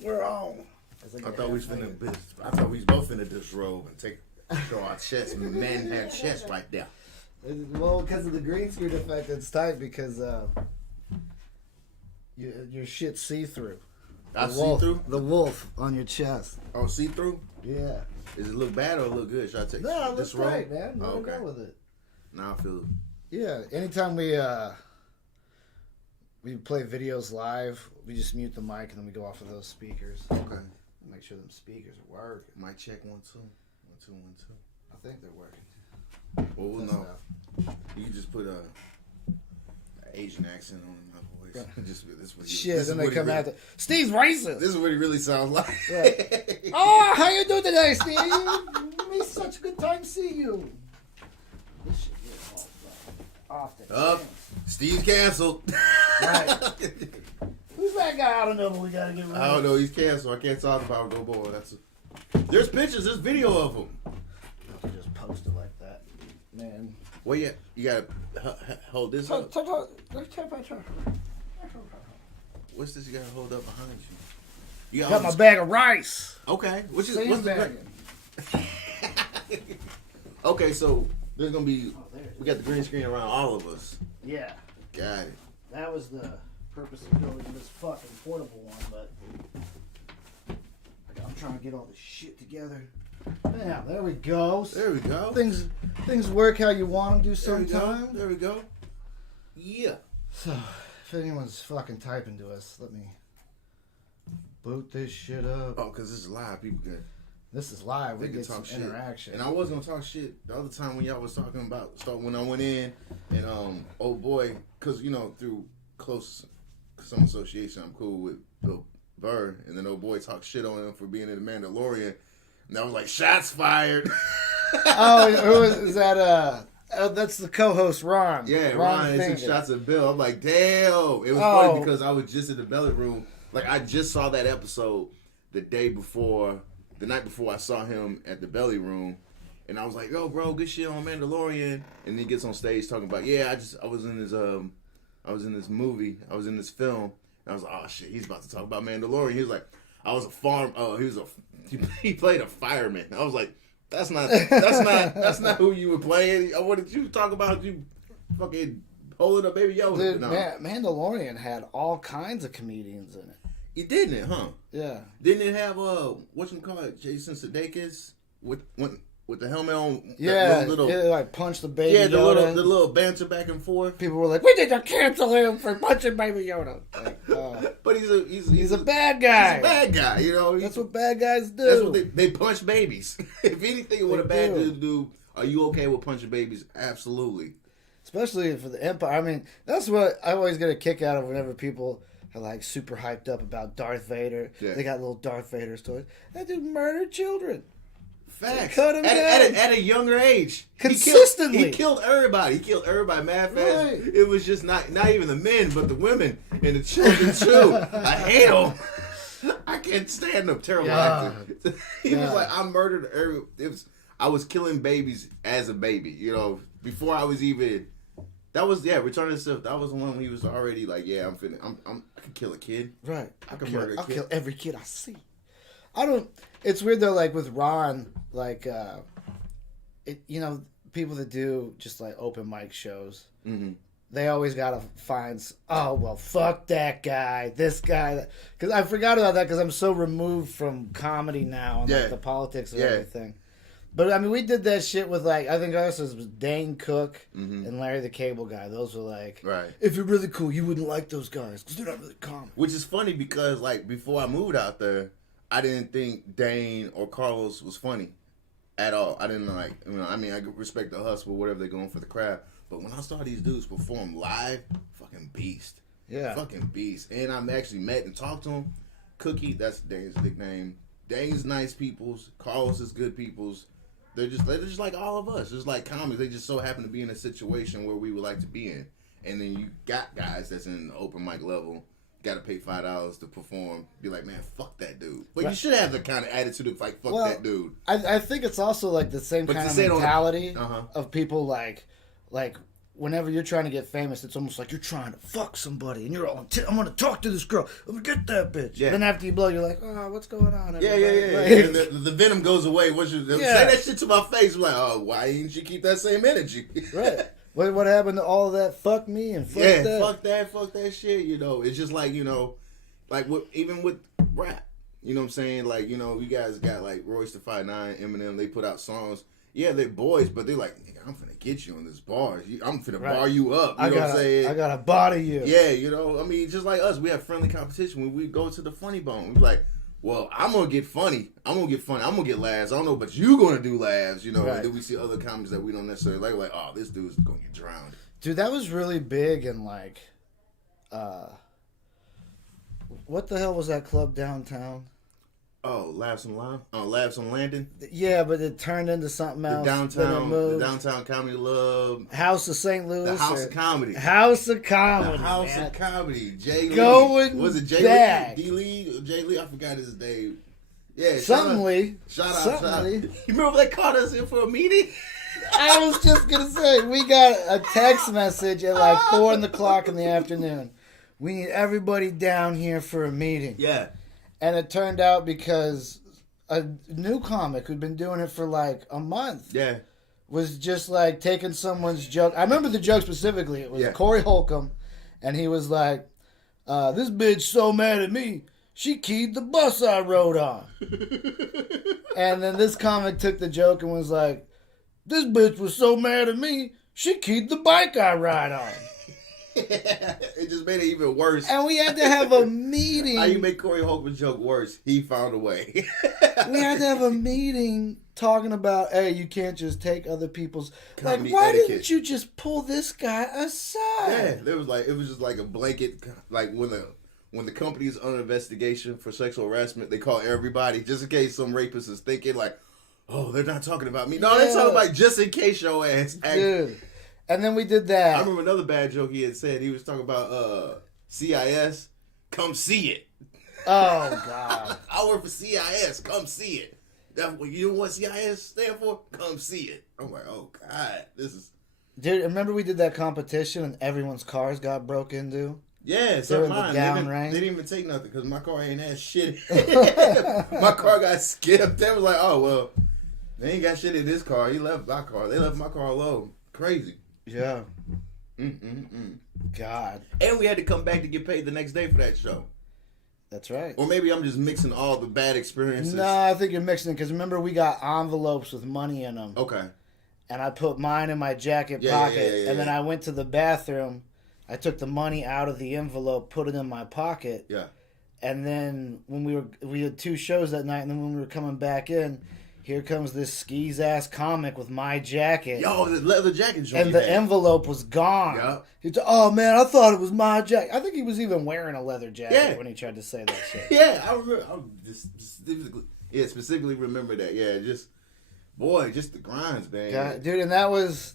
We're on. I thought we was both finna disrobe and show our chest. Man had chest right there. Well, because of the green screen effect, it's tight because your shit's see-through. See-through? The wolf on your chest. Oh, see-through? Yeah. Does it look bad or look good? Should I take No, it this looks robe? great, man. Nothing wrong with it. Now I feel... Yeah, anytime we play videos live, we just mute the mic and then we go off of those speakers. Okay. Make sure them speakers are working. Mic check 1 2 1 2 1 2. I think they're working. Well, we'll know. You can just put a Asian accent on my voice. Shit, then they come after. Steve's racist. This is what he really sounds like. Right. Oh, how you doing today, Steve? It's such a good time to see you. This shit gets off the Up. Steve's canceled. Right. Who's that guy? I don't know, but we gotta get rid of him. I don't know. He's canceled. I can't talk about him no more. There's pictures. There's video of him. You just post it like that, man. Well, yeah, you gotta hold this up. What's this you gotta hold up behind you? Got my bag of rice. Okay. What's the Okay, so there's gonna be we got the green screen around all of us. Yeah. Got it. That was the purpose of building this fucking portable one, but I'm trying to get all this shit together. Yeah, there we go. There we go. Things work how you want them to sometimes. There we go. Yeah. So, if anyone's fucking typing to us, let me boot this shit up. Oh, because this is live. People can. This is live. We can get talk some interaction. And I was gonna talk shit the other time when y'all was talking about when I went in and old boy, because through close some association, I'm cool with Bill Burr, and then old boy talked shit on him for being in the Mandalorian, and I was like, shots fired. Oh, who is that? That's the co-host Ron. Yeah, Ron took shots at Bill. I'm like, damn. It was funny because I was just in the belly room. Like, I just saw that episode the night before I saw him at the belly room. And I was like, yo, bro, good shit on Mandalorian. And then he gets on stage talking about, yeah, I was in this movie. I was in this film. And I was like, oh, shit, he's about to talk about Mandalorian. He was like, he played a fireman. I was like, that's not who you were playing. What did you talk about? You fucking holding up Baby Yoda. Dude, no. Mandalorian had all kinds of comedians in it. It didn't, huh? Yeah. Didn't it have whatchamacallit, Jason Sudeikis with the helmet on? Yeah, like punch the Baby Yoda. The little banter back and forth. People were like, "We need to cancel him for punching Baby Yoda." Like, but he's a bad guy. He's a bad guy, That's what bad guys do. That's what they punch babies. If anything, what a bad dude do. Are you okay with punching babies? Absolutely. Especially for the Empire. I mean, that's what I always get a kick out of whenever people are like super hyped up about Darth Vader. Yeah. They got little Darth Vader stories. That dude murdered children. Facts. Cut him down. At a younger age. Consistently. He killed everybody. He killed everybody mad fast. Right. It was just not even the men, but the women and the children too. I hate them. I can't stand them. Terrible actor. He was like, I murdered I was killing babies as a baby. Before I was even. That was Return of the Sith. That was the one when he was already like, yeah, I can kill a kid. Right. I can murder a kid. I'll kill every kid I see. It's weird though, like with Ron, like, people that do just like open mic shows, they always gotta find, fuck that guy, this guy. Because I forgot about that because I'm so removed from comedy now and like the politics of everything. But, I mean, we did that shit with, like, I think ours was Dane Cook and Larry the Cable Guy. Those were, like, if you're really cool, you wouldn't like those guys because they're not really common. Which is funny because, like, before I moved out there, I didn't think Dane or Carlos was funny at all. I didn't like, I respect the hustle, whatever they're going for the crowd. But when I saw these dudes perform live, fucking beast. Yeah. Fucking beast. And I've actually met and talked to him. Cookie, that's Dane's nickname. Dane's nice peoples. Carlos is good peoples. They're just like all of us. Just like comics. They just so happen to be in a situation where we would like to be in. And then you got guys that's in the open mic level. Got to pay $5 to perform. Be like, man, fuck that dude. But you should have the kind of attitude of like, fuck that dude. I think it's also like the same kind of mentality of people like whenever you're trying to get famous, it's almost like you're trying to fuck somebody, and you're all, I'm gonna talk to this girl, I'm gonna get that bitch. Yeah. Then after you blow, you're like, oh, what's going on? Everybody? Yeah. The venom goes away. Once you say that shit to my face, I'm like, oh, why didn't you keep that same energy? Right. What happened to all of that? Fuck me and fuck that. Fuck that shit. You know, it's just like, you know, like even with rap. You know what I'm saying? Like, you know, you guys got like Royce the 5'9", Eminem. They put out songs. Yeah, they're boys, but they're like, nigga, I'm finna get you on this bar. I'm finna bar you up. You know what I'm saying? I gotta body you. Yeah, you know, I mean, just like us, we have friendly competition when we go to the funny bone. We're like, well, I'm gonna get funny. I'm gonna get laughs. I don't know, but you gonna do laughs, you know. Right. And then we see other comics that we don't necessarily like, oh, this dude's gonna get drowned. Dude, that was really big in like, what the hell was that club downtown? Oh, Laughs on Landon? Yeah, but it turned into something else. The downtown Comedy Love. House of St. Louis. The House of Comedy. House of Comedy. The House of Comedy. Jay Lee. Going Was it Jay back. Lee? D Lee? Jay Lee? I forgot his name. Yeah, Something Lee. Shout out. You remember they called us in for a meeting? I was just going to say, we got a text message at like 4 o'clock in the afternoon. We need everybody down here for a meeting. Yeah. And it turned out because a new comic who'd been doing it for like a month was just like taking someone's joke. I remember the joke specifically. It was Corey Holcomb, and he was like, this bitch so mad at me, she keyed the bus I rode on. And then this comic took the joke and was like, this bitch was so mad at me, she keyed the bike I ride on. It just made it even worse. And we had to have a meeting. How you make Corey Holcomb's joke worse? He found a way. We had to have a meeting talking about, hey, you can't just take other people's... Comedy like, why etiquette. didn't you just pull this guy aside? Yeah, it was just like a blanket, like when the company is under investigation for sexual harassment, they call everybody just in case some rapist is thinking like, oh, they're not talking about me. No, they're talking about just in case your ass. Dude. And then we did that. I remember another bad joke he had said. He was talking about CIS. Come see it. Oh, God. I work for CIS. Come see it. You know what CIS stand for? Come see it. I'm like, oh, God. This is... Dude, remember we did that competition and everyone's cars got broke into? Yeah, except mine. They didn't even take nothing because my car ain't that shit. My car got skipped. They was like, oh, well, they ain't got shit in this car. He left my car. They left my car alone. Crazy. Yeah. God. And we had to come back to get paid the next day for that show. That's right. Or maybe I'm just mixing all the bad experiences. No, I think you're mixing it because remember we got envelopes with money in them. Okay. And I put mine in my jacket pocket. And then I went to the bathroom. I took the money out of the envelope, put it in my pocket. Yeah. And then when we had 2 shows that night, and then when we were coming back in, here comes this skis ass comic with my jacket. Yo, the leather jacket joint. And the envelope was gone. Yeah. He said, oh man, I thought it was my jacket. I think he was even wearing a leather jacket when he tried to say that shit. Yeah, I remember. Specifically remember that. Yeah, just the grinds, man. God, dude, and that was,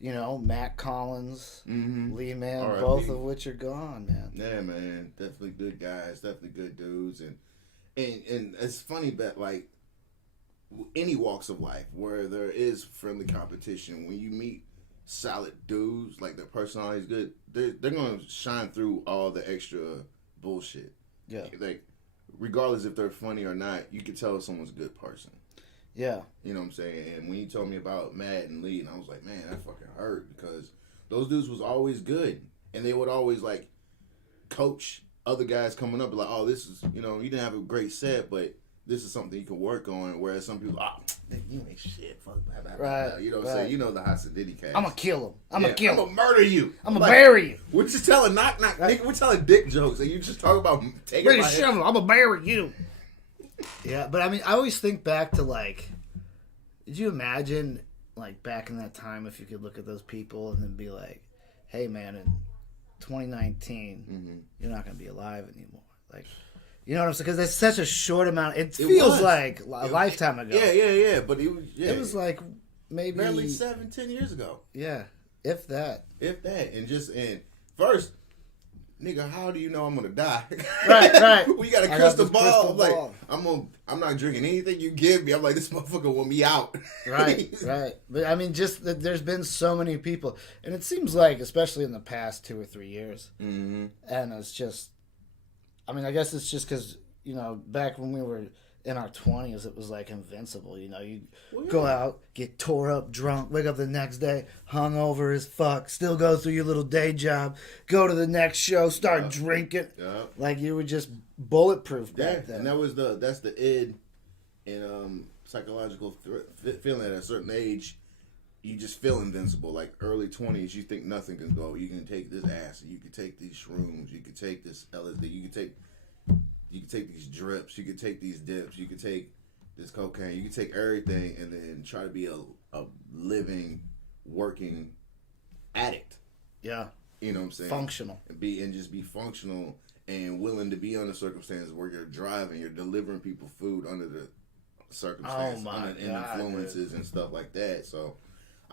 you know, Matt Collins, Lee Man, both of which are gone, man. Yeah, man, definitely good guys, definitely good dudes, and it's funny that like any walks of life where there is friendly competition, when you meet solid dudes, like their personality is good, they're gonna shine through all the extra bullshit. Yeah, like regardless if they're funny or not, you can tell if someone's a good person. Yeah. You know what I'm saying? And when you told me about Matt and Lee, and I was like, man, that fucking hurt because those dudes was always good. And they would always, like, coach other guys coming up. Like, oh, this is, you know, you didn't have a great set, but this is something you can work on. Whereas some people, oh, you ain't shit. Fuck, blah, blah, blah, right. blah. You know what I'm saying? You know the Hot Diddy cast. I'm going to kill him. I'm going to kill him. I'm going to murder you. I'm going to bury you. We're just telling nigga, we're telling dick jokes. And you just talk about taking my head. I'm going to bury you. Yeah, but I mean, I always think back to like, did you imagine like back in that time if you could look at those people and then be like, hey man, in 2019, you're not going to be alive anymore. Like, you know what I'm saying? Because it's such a short amount. It feels like a lifetime ago. Yeah. But it was like maybe barely 7-10 years ago. Yeah, if that. And first, nigga, how do you know I'm gonna die? Right. We got a crystal ball. I'm not drinking anything you give me. I'm like, this motherfucker want me out. Right. But I mean, just that there's been so many people, and it seems like, especially in the past 2 or 3 years, mm-hmm. and it's just, I mean, I guess it's just because, back when we were in our 20s, it was like invincible. You go out, get tore up, drunk, wake up the next day, hungover as fuck, still go through your little day job, go to the next show, start drinking. Yep. Like you were just bulletproof back then. And that's the id in psychological feeling at a certain age. You just feel invincible. Like early 20s, you think nothing can go. You can take this acid, you can take these shrooms, you can take this LSD, you can take these drips, you can take these dips, you can take this cocaine, you can take everything and then try to be a living, working addict. Yeah. You know what I'm saying? Functional. And just be functional and willing to be under circumstances where you're driving, you're delivering people food under the circumstances, and influences and stuff like that. So,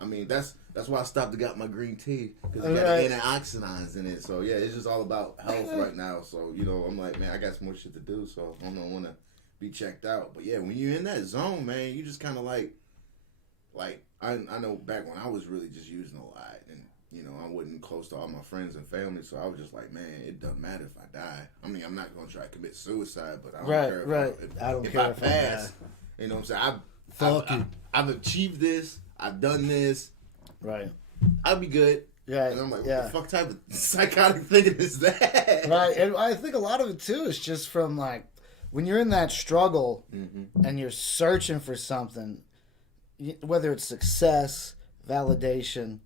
I mean, that's why I stopped and got my green tea, because it got antioxidants in it. So yeah, it's just all about health right now. So I'm like, man, I got some more shit to do. So I don't want to be checked out. But yeah, when you're in that zone, man, you just kind of like I know back when I was really just using a lot, and I wasn't close to all my friends and family, so I was just like, man, it doesn't matter if I die. I mean, I'm not gonna try to commit suicide, but I don't care if I pass. You know what I'm saying? I've achieved this. I've done this. Right. I'll be good. Right. And I'm like, what the fuck type of psychotic thinking is that? Right. And I think a lot of it, too, is just from, like, when you're in that struggle and you're searching for something, whether it's success, validation,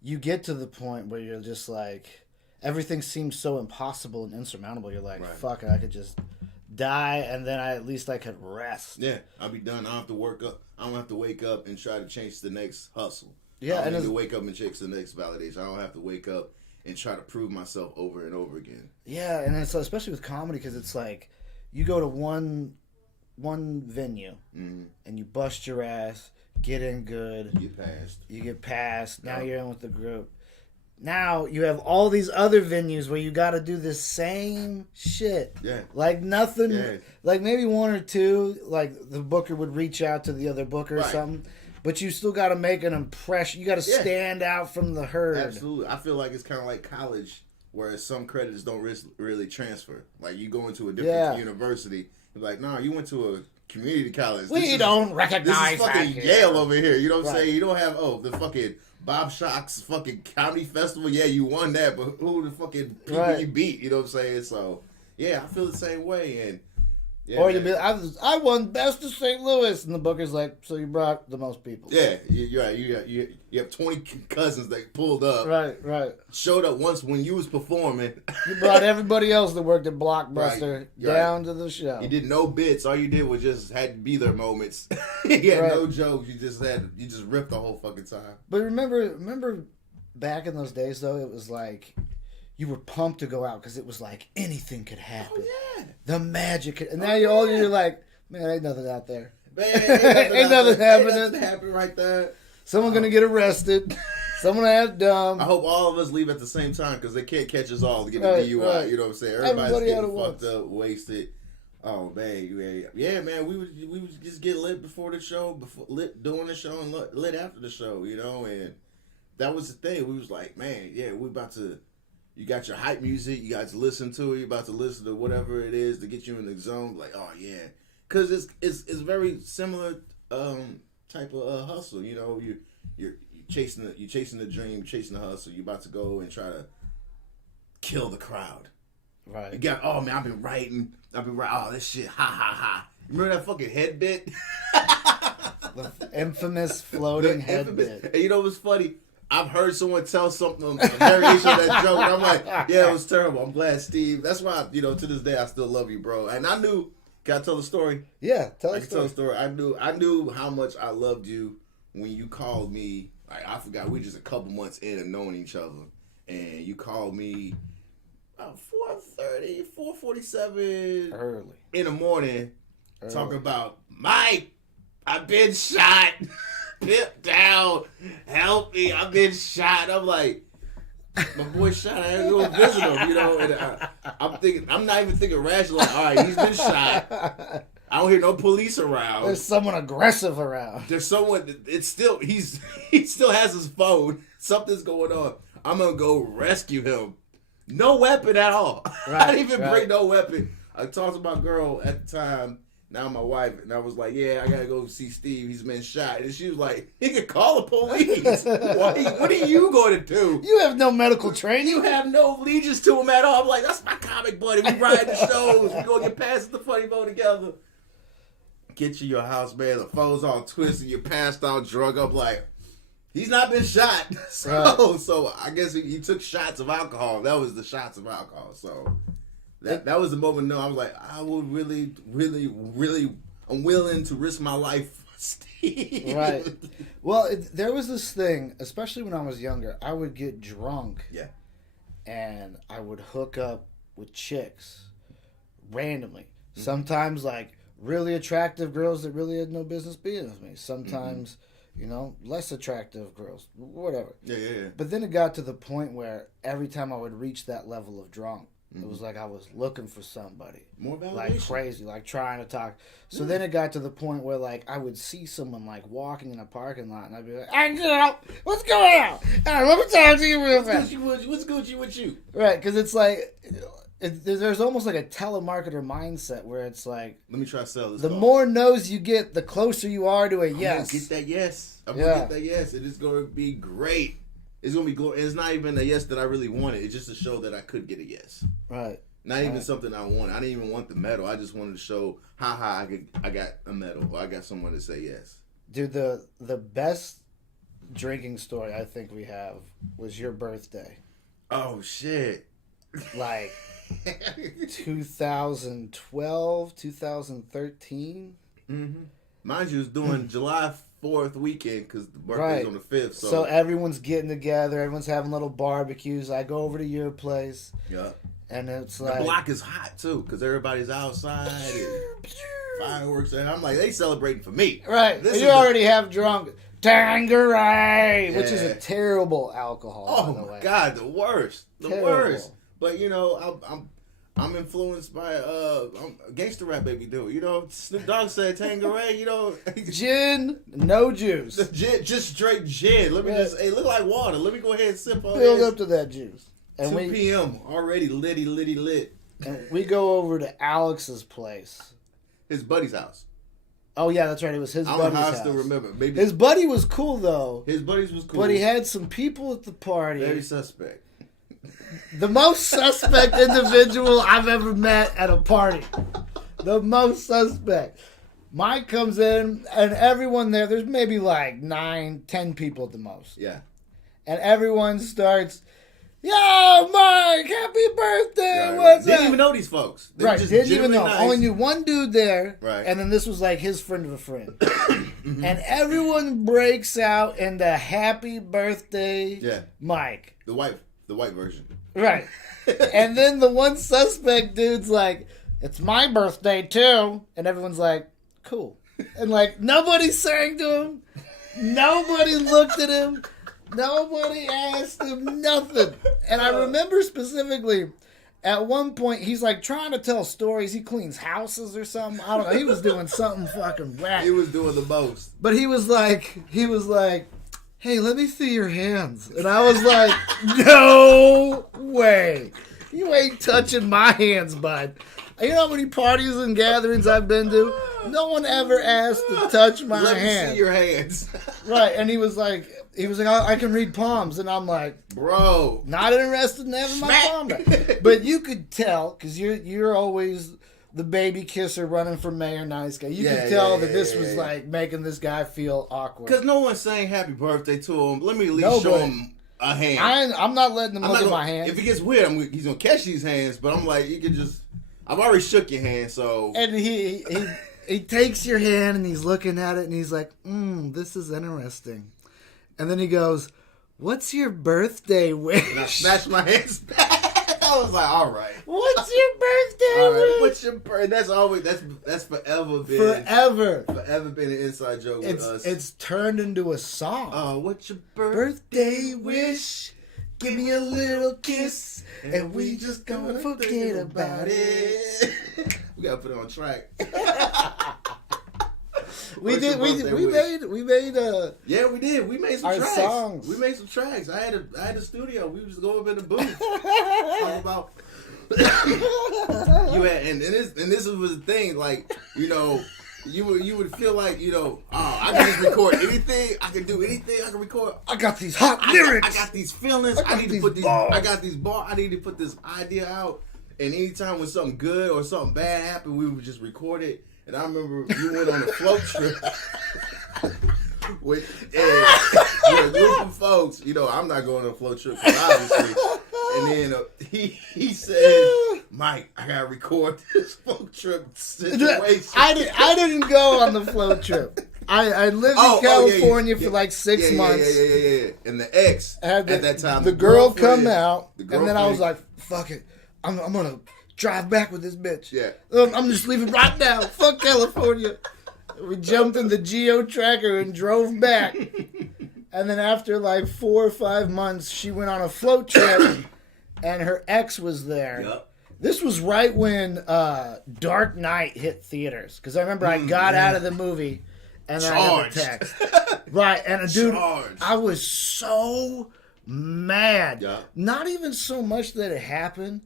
you get to the point where you're just like, everything seems so impossible and insurmountable. You're like, fuck it, I could just die, and then at least I could rest. Yeah, I'll be done. I don't have to work up. I don't have to wake up and try to chase the next hustle. Yeah, I don't need to wake up and chase the next validation. I don't have to wake up and try to prove myself over and over again. Yeah, and it's especially with comedy, because it's like you go to one venue and you bust your ass, get in good, you get passed. Now you're in with the group. Now you have all these other venues where you got to do the same shit. Yeah. Like nothing. Yeah. Like maybe one or two. Like the booker would reach out to the other booker or something. But you still got to make an impression. You got to stand out from the herd. Absolutely. I feel like it's kind of like college, where some credits don't really transfer. Like you go into a different university, you're like, nah, you went to a community college. We don't recognize this is fucking Yale over here. You know what I'm saying? You don't have the fucking Bob Shock's fucking comedy festival. Yeah, you won that, but who the fucking people you beat? You know what I'm saying? So yeah, I feel the same way. And or you'd be like, I won Best of St. Louis, and the booker's like, so you brought the most people. Yeah, you're right. You have 20 cousins that pulled up. Right. Showed up once when you was performing. You brought everybody else that worked at Blockbuster down to the show. You did no bits. All you did was just had to be there moments. You had no jokes. You just ripped the whole fucking time. But remember back in those days though, it was like you were pumped to go out because it was like anything could happen. Oh, yeah. The magic could, and now you're like, man, ain't nothing out there. Man, ain't nothing happening. Ain't nothing happening right there. Someone gonna get arrested. Someone act dumb. I hope all of us leave at the same time, because they can't catch us all to get a DUI. Right. You know what I'm saying? Everybody's getting fucked up, wasted. Oh man, yeah, man. We would just get lit before the show, lit during the show, and lit after the show. You know, and that was the thing. We was like, man, yeah, we about to. You got your hype music. You guys listen to it. You're about to listen to whatever it is to get you in the zone. Like, oh yeah, because it's very similar type of hustle. You know, you're chasing the dream, chasing the hustle. You're about to go and try to kill the crowd. Right. You got, oh man, I've been writing. Oh, this shit, ha ha ha. Remember that fucking head bit? The infamous floating head bit. And you know what's funny? I've heard someone tell something, a variation of that joke, and I'm like, yeah, it was terrible. I'm glad, Steve. That's why, to this day, I still love you, bro. And I knew, can I tell the story? Yeah, tell the story. I knew how much I loved you when you called me. Like, I forgot, we just a couple months in of knowing each other, and you called me about 4:30, 4:47 early in the morning, talking about, Mike, I've been shot. Pip down, help me, I've been shot. I'm like, my boy shot, I had to go visit him, and I'm not even thinking rational, like, all right, he's been shot. I I don't hear no police around. There's someone aggressive around. There's someone. It's still he still has his phone. Something's going on. I'm gonna go rescue him. No weapon at all. Right, I didn't even bring no weapon. I talked to my girl at the time. Now my wife, and I was like, "Yeah, I gotta go see Steve. He's been shot." And she was like, "He could call the police. What are you going to do? You have no medical training. You have no allegiance to him at all." I'm like, "That's my comic buddy. We ride the shows. We go get past the funny bone together." Get you your house, man. The phone's all twisted. You're passed out, drunk. I'm like, he's not been shot. So I guess he took shots of alcohol. That was the shots of alcohol. So. That was the moment. No, I was like, I would really, I'm willing to risk my life for Steve. Right. Well, there was this thing, especially when I was younger. I would get drunk. Yeah. And I would hook up with chicks randomly. Mm-hmm. Sometimes like really attractive girls that really had no business being with me. Sometimes, less attractive girls, whatever. Yeah. But then it got to the point where every time I would reach that level of drunk, it was like I was looking for somebody. More validation. Like crazy, like trying to talk. So then it got to the point where like I would see someone like walking in a parking lot and I'd be like, "Hey girl, what's going on? Let me talk to you real fast." What's Gucci with you? Right, because it's like, there's almost like a telemarketer mindset where it's like, let me try to sell this. The more no's you get, the closer you are to a yes. Get that yes. I'm gonna get that yes. It is going to be great. It's gonna be glorious. It's not even a yes that I really wanted. It's just to show that I could get a yes. Right. Not even something I wanted. I didn't even want the medal. I just wanted to show how I got a medal or I got someone to say yes. Dude, the best drinking story I think we have was your birthday. Oh shit! Like 2012, 2013. Mm-hmm. Mind you, was doing July 4th weekend because the birthday's on the 5th. So everyone's getting together. Everyone's having little barbecues. I go over to your place. Yeah. And it's like... The block is hot, too, because everybody's outside. And fireworks. And I'm like, they celebrating for me. Right. You already have drunk Tanqueray, which is a terrible alcohol, by the way. Oh, God, the worst. The worst. But, I'm influenced by gangster rap, baby, dude. Snoop Dogg said Tanqueray, Gin, no juice. Just straight gin. Let me it look like water. Let me go ahead and sip on it. Build up to that juice. And 2 p.m. already litty lit. And we go over to Alex's place. His buddy's house. Oh, yeah, that's right. It was his buddy's house. I don't know how I still remember. Maybe his buddy was cool, though. His buddies was cool. But he had some people at the party. Very suspect. The most suspect individual I've ever met at a party. The most suspect. Mike comes in, and everyone there's maybe like 9, 10 people at the most. Yeah. And everyone starts, "Yo, Mike, happy birthday!" What's Didn't even know these folks. They didn't even know. Nice. Only knew one dude there. Right. And then this was like his friend of a friend. Mm-hmm. And everyone breaks out into happy birthday, Mike. The white version. Right. And then the one suspect dude's like, "It's my birthday too." And everyone's like, "Cool." And like, nobody sang to him. Nobody looked at him. Nobody asked him nothing. And I remember specifically, at one point, he's like trying to tell stories. He cleans houses or something. I don't know. He was doing something fucking whack. He was doing the most. But he was like, "Hey, let me see your hands." And I was like, "No way. You ain't touching my hands, bud." You know how many parties and gatherings I've been to? No one ever asked to touch my hands. Let me see your hands. Right, and he was like, "I can read palms." And I'm like, "Bro, not interested in having my palm back." But you could tell, because you're always the baby kisser running for mayor nice guy. You could tell that this was like making this guy feel awkward. Because no one's saying happy birthday to him. Let me at least show him a hand. I'm not letting him look at my hands. If it gets weird, he's going to catch these hands. But I'm like, you can just... I've already shook your hand, so... And he takes your hand and he's looking at it and he's like, this is interesting. And then he goes, "What's your birthday wish?" And I snatched my hands back. I was like, all right. "What's your birthday wish?" What's your birthday? That's always, that's forever been... Forever been an inside joke with us. It's turned into a song. Oh, what's your birthday wish? Give me a little kiss, and we just gonna forget about it. We gotta put it on track. We made yeah, we did. We made some our tracks. songs. We made some tracks. I had a studio. We would just go up in the booth. Talk about you had and this was the thing, like, you know, you would feel like, you know, I can just record anything, I can do anything, I can record. I got these hot lyrics. I got these feelings. I need to put these balls. I got these bars. I need to put this idea out. And anytime when something good or something bad happened, we would just record it. And I remember you went on a float trip with a group of folks. You know, I'm not going on a float trip, obviously. And then he said, "Mike, I gotta record this float trip situation." I didn't go on the float trip. I lived in California for like 6 months. Yeah. And the ex at that time, the girl come out, and then I was like, "Fuck it, I'm gonna drive back with this bitch. Yeah, I'm just leaving right now. Fuck California." We jumped in the Geo Tracker and drove back. And then after like 4 or 5 months, she went on a float trip, and her ex was there. Yep. This was right when Dark Knight hit theaters, because I remember I got out of the movie and then I got the text. Right, and dude, I was so mad. Yeah. Not even so much that it happened,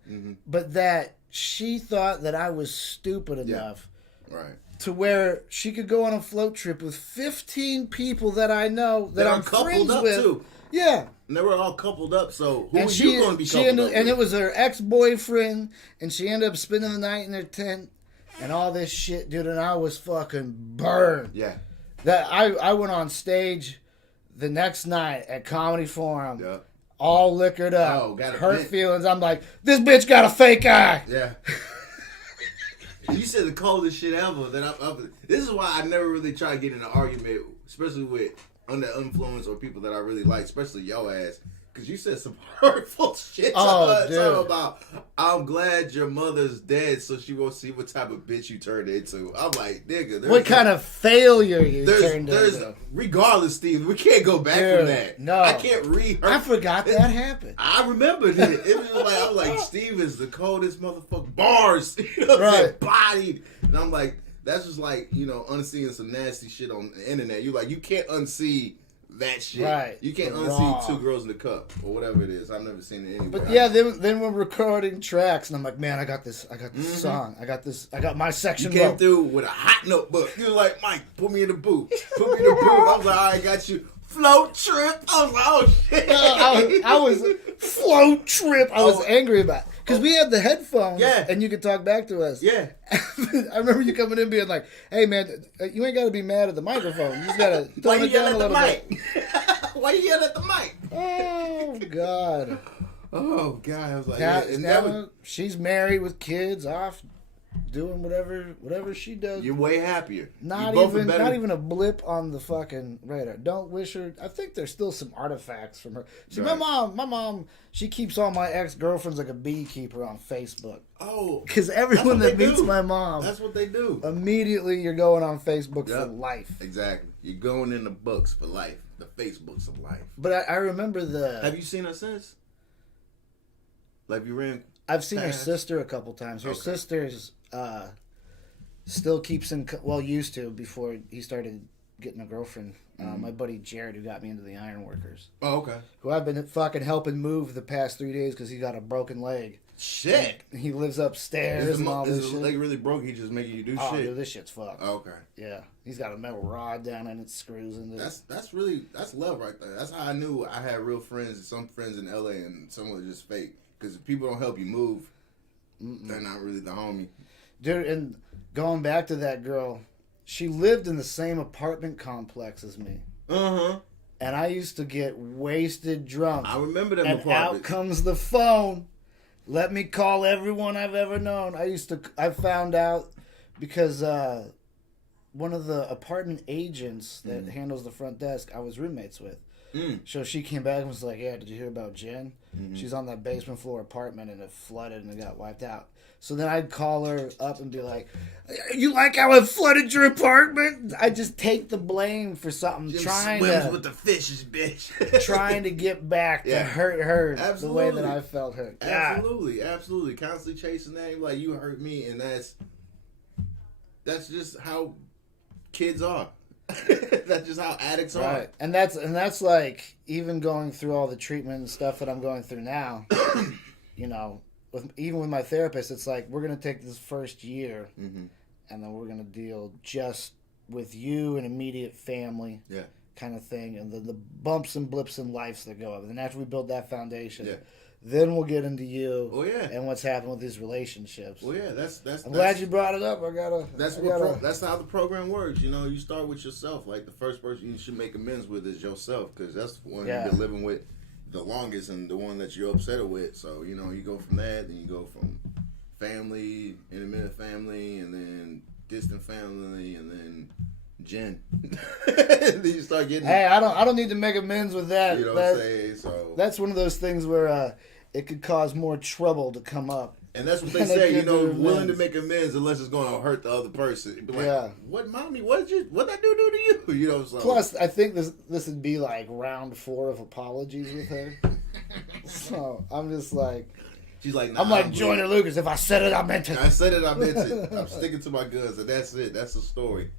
but that she thought that I was stupid enough. Right. To where she could go on a float trip with 15 people that I know that I'm friends with. Too. Yeah. And they were all coupled up, so who were you going to be coupled up with? And it was her ex-boyfriend, and she ended up spending the night in her tent and all this shit, dude, and I was fucking burned. Yeah. That I went on stage the next night at Comedy Forum, all liquored up, hurt feelings. I'm like, this bitch got a fake eye. Yeah. You said the coldest shit ever. This is why I never really try to get in an argument, especially with under influence or people that I really like, especially your ass, because you said some hurtful shit about, I'm glad your mother's dead so she won't see what type of bitch you turned into. I'm like, nigga. What kind of failure you turned into? Regardless, Steve, we can't go back from that. No. I can't read her. I forgot that happened. I remembered it. It was like, I was like, Steve is the coldest motherfucker. Bars. You know what I'm saying? Bodied. And I'm like, that's just like, you know, unseeing some nasty shit on the internet. You can't unsee that shit. Right. You can't unsee Two Girls in the Cup or whatever it is. I've never seen it anywhere. But yeah, then we're recording tracks, and I'm like, man, I got this song. I got my section. You came through with a hot notebook. You were like, Mike, put me in the booth. Put me in the booth. I was like, all right, got you. Float trip. I was like, oh shit. I was float trip. I was angry about it. Because we had the headphones, and you could talk back to us. Yeah. I remember you coming in being like, hey, man, you ain't got to be mad at the microphone. You just got to tone it down a little bit. Why you yelling at the mic? Oh, God. Oh, God. I was like, she's married with kids, off doing whatever she does. You're way happier. Not even a blip on the fucking radar. Don't wish her. I think there's still some artifacts from her. See, my mom, she keeps all my ex-girlfriends like a beekeeper on Facebook. Oh, because everyone that meets my mom, that's what they do. Immediately, you're going on Facebook for life. Exactly. You're going in the books for life. The Facebooks of life. But I remember Have you seen her since? Like you ran. I've seen her sister a couple times. Her sister's still keeps used to before he started getting a girlfriend. My buddy Jared, who got me into the Ironworkers. Oh, okay. Who I've been fucking helping move the past 3 days because he got a broken leg. Shit. He lives upstairs and all this shit. Is his leg really broke? He just making you do shit? Dude, this shit's fucked. Oh, okay. Yeah. He's got a metal rod down and it screws into it. That's love right there. That's how I knew I had real friends, some friends in LA and some were just fake. Because if people don't help you move, they're not really the homie. Dude, and going back to that girl, she lived in the same apartment complex as me. Uh-huh. And I used to get wasted drunk. I remember them apartments. And out comes the phone. Let me call everyone I've ever known. I found out because one of the apartment agents that handles the front desk, I was roommates with. So she came back and was like, yeah, did you hear about Jen? She's on that basement floor apartment and it flooded and it got wiped out. So then I'd call her up and be like, you like how it flooded your apartment? I just take the blame for something. Jim swims with the fishes, bitch. Trying to get back to hurt her the way that I felt hurt. Absolutely. Constantly chasing that. Like, you hurt me and that's That's just how kids are. That's just how addicts are. Right, and that's like even going through all the treatment and stuff that I'm going through now. You know, even with my therapist, it's like we're gonna take this first year, Mm-hmm. and then we're gonna deal just with you and immediate family, Yeah. kind of thing, and the bumps and blips in lives that go up. And then after we build that foundation, Yeah. then we'll get into you. Oh yeah. And what's happened with these relationships. Well, yeah. I'm glad you brought it up. That's how the program works. You know, you start with yourself. Like the first person you should make amends with is yourself, because that's the one you've been living with the longest and the one that you're upset with. So you know, you go from that, then you go from family, intermittent family, and then distant family, and then Jen. Then you start getting. Hey, I don't need to make amends with that. You know what I'm saying? So that's one of those things where it could cause more trouble to come up. And that's what they say, you know, willing to make amends unless it's going to hurt the other person. Be like, what, mommy? What that do to you? You know. So. Plus, I think this would be like round 4 of apologies with her. So I'm just like. She's like, nah, I'm like Joyner Lucas. If I said it, I meant it. I said it, I meant it. I'm sticking to my guns, and that's it. That's the story.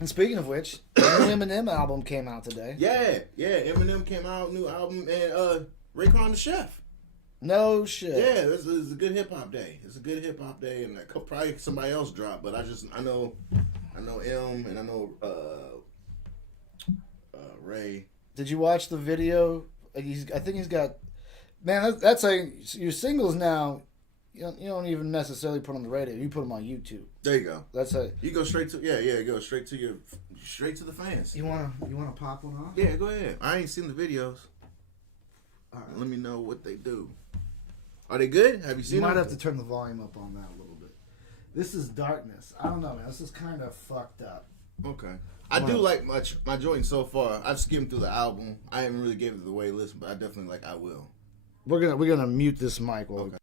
And speaking of which, the Eminem album came out today. Yeah. Eminem came out, new album, and Raekwon the Chef. No shit. Yeah, it's a good hip hop day. It's a good hip hop day, and probably somebody else dropped, but I know M, and I know Ray. Did you watch the video? I think he's got. Man, that's like your singles now. You don't even necessarily put on the radio. You put them on YouTube. There you go. That's a. You go straight to You go straight to the fans. You wanna pop one off? Yeah, go ahead. I ain't seen the videos. All right. Let me know what they do. Are they good? Have you seen them? You might have to turn the volume up on that a little bit. This is Darkness. I don't know, man. This is kind of fucked up. Okay. I do like my joint so far. I've skimmed through the album. I haven't really gave it the way listen, but I definitely like I will. We're gonna mute this mic while okay.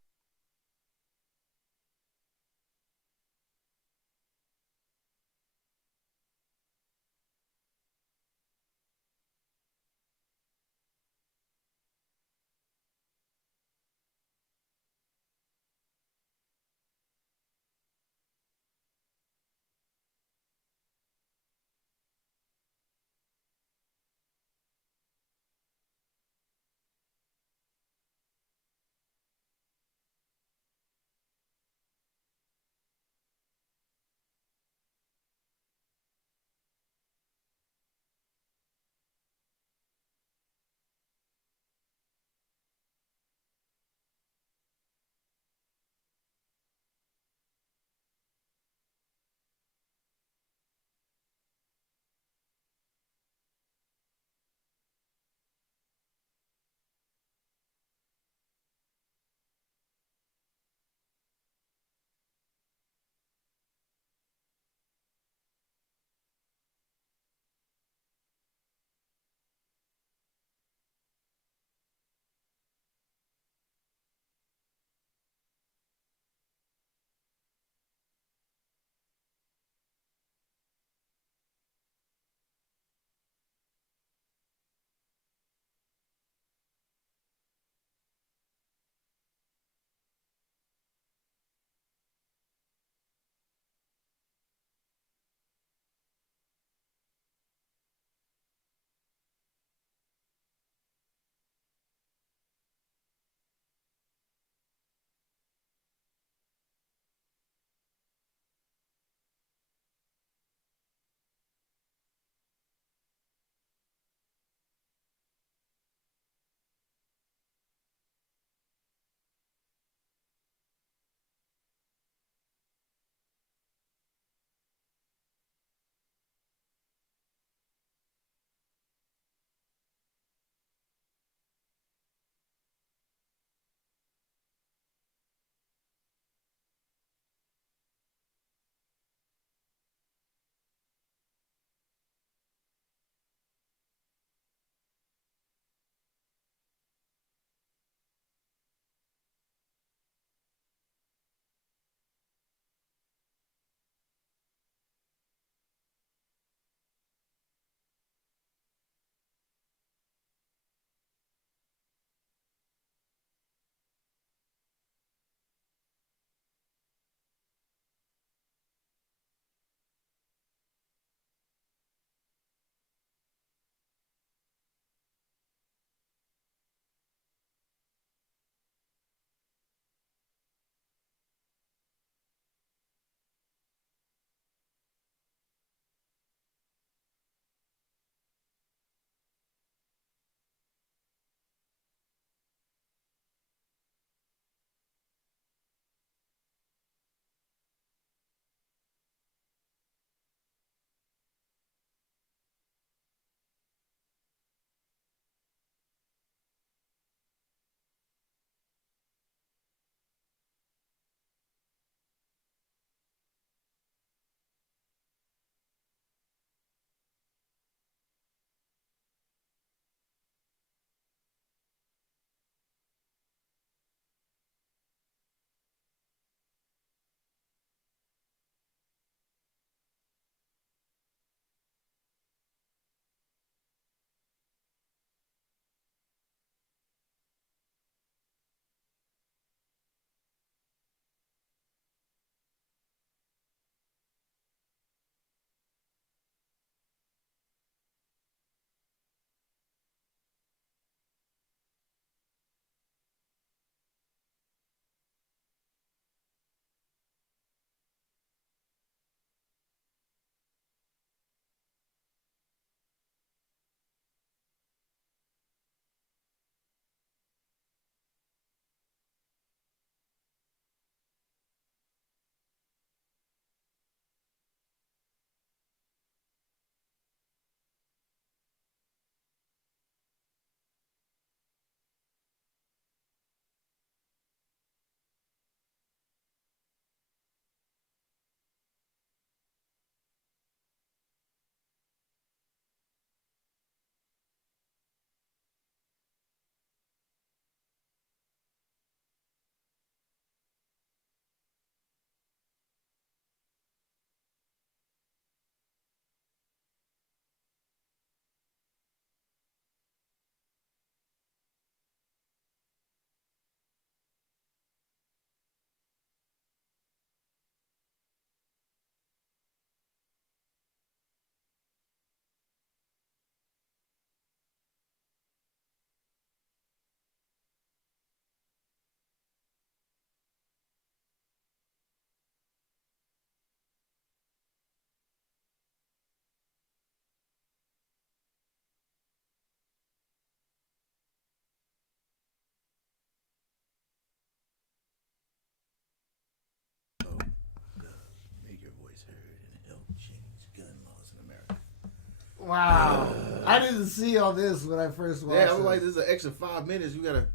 Wow. I didn't see all this when I first watched it. Yeah, I was like, this is an extra 5 minutes. You gotta,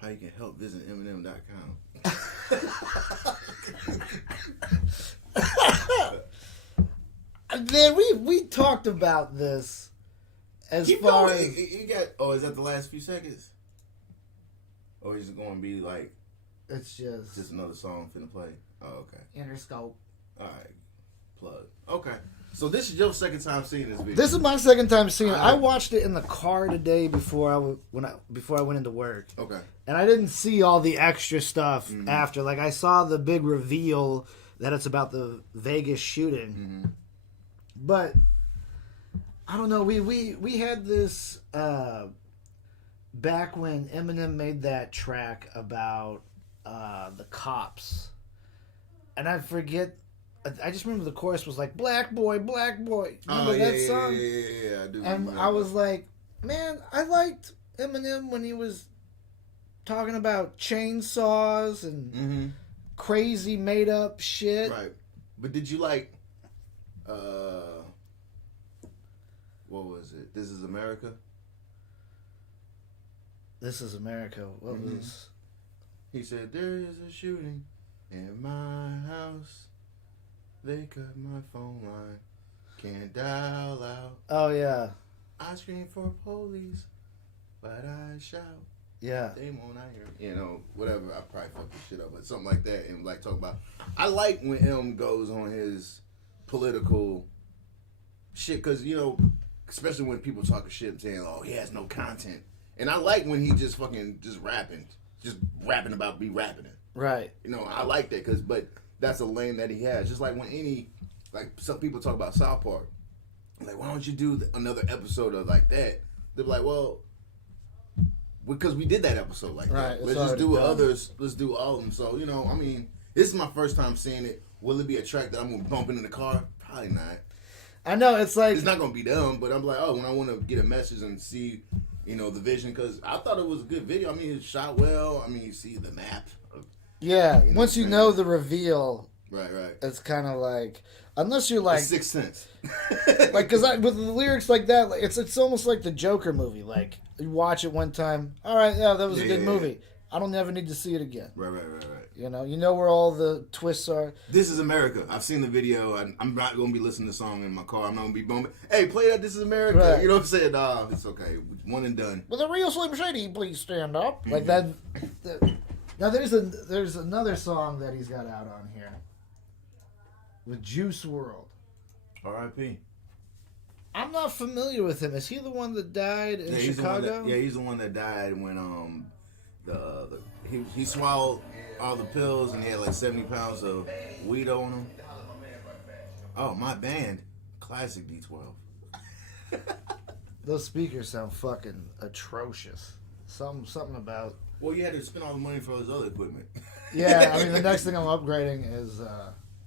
how you can help visit Eminem.com. Man, we talked about this as Keep far going. as... You got, oh, is that the last few seconds? Or is it going to be like... It's just another song finna play? Oh, okay. Interscope. All right. Plug. Okay. So this is your second time seeing this video. This is my second time seeing it. I watched it in the car today before I went into work. Okay. And I didn't see all the extra stuff after. Like, I saw the big reveal that it's about the Vegas shooting. Mm-hmm. But I don't know. We had this back when Eminem made that track about the cops, and I forget. I just remember the chorus was like "Black Boy, Black Boy." Remember that song? Yeah, I do. And I was like, man, I liked Eminem when he was talking about chainsaws and crazy made up shit. Right. But did you like what was it? This Is America? This Is America. What was... He said, there is a shooting in my house. They cut my phone line. Can't dial out. Oh, yeah. I scream for police, but I shout. Yeah. They won't I hear. You know, whatever. I probably fucked this shit up, but something like that. And like talk about... I like when M goes on his political shit, because, you know, especially when people talking shit and saying, oh, he has no content. And I like when he just fucking just rapping about be rapping it. Right. You know, I like that, but that's a lane that he has. Just like when like some people talk about South Park, like, why don't you do another episode of like that? They're like, well, because we did that episode like that. Let's just do others. Let's do all of them. So, you know, I mean, this is my first time seeing it. Will it be a track that I'm going to bump into the car? Probably not. I know, it's like... It's not going to be them, but I'm like, oh, when I want to get a message and see, you know, the vision, because I thought it was a good video. I mean, it shot well. I mean, you see the map. Yeah, you know, once you know the reveal... Right. It's kind of like... Unless you're like... Sixth Sense. Like, because with the lyrics like that, it's almost like the Joker movie. Like, you watch it one time, all right, yeah, that was a good movie. I don't ever need to see it again. Right. You know where all the twists are. This Is America. I've seen the video. I'm not going to be listening to the song in my car. I'm not going to be bumping. Hey, play that This Is America. Right. You know what I'm saying? Nah, it's okay. One and done. Will the real Slim Shady please stand up? Mm-hmm. Like that. Now, there's another song that he's got out on here with Juice WRLD. R.I.P. I'm not familiar with him. Is he the one that died in Chicago? He's the one that died when he swallowed all the pills and he had like 70 pounds of weed on him. Oh, my band, classic D12. Those speakers sound fucking atrocious. Something about. Well, you had to spend all the money for his other equipment. Yeah, I mean the next thing I'm upgrading is.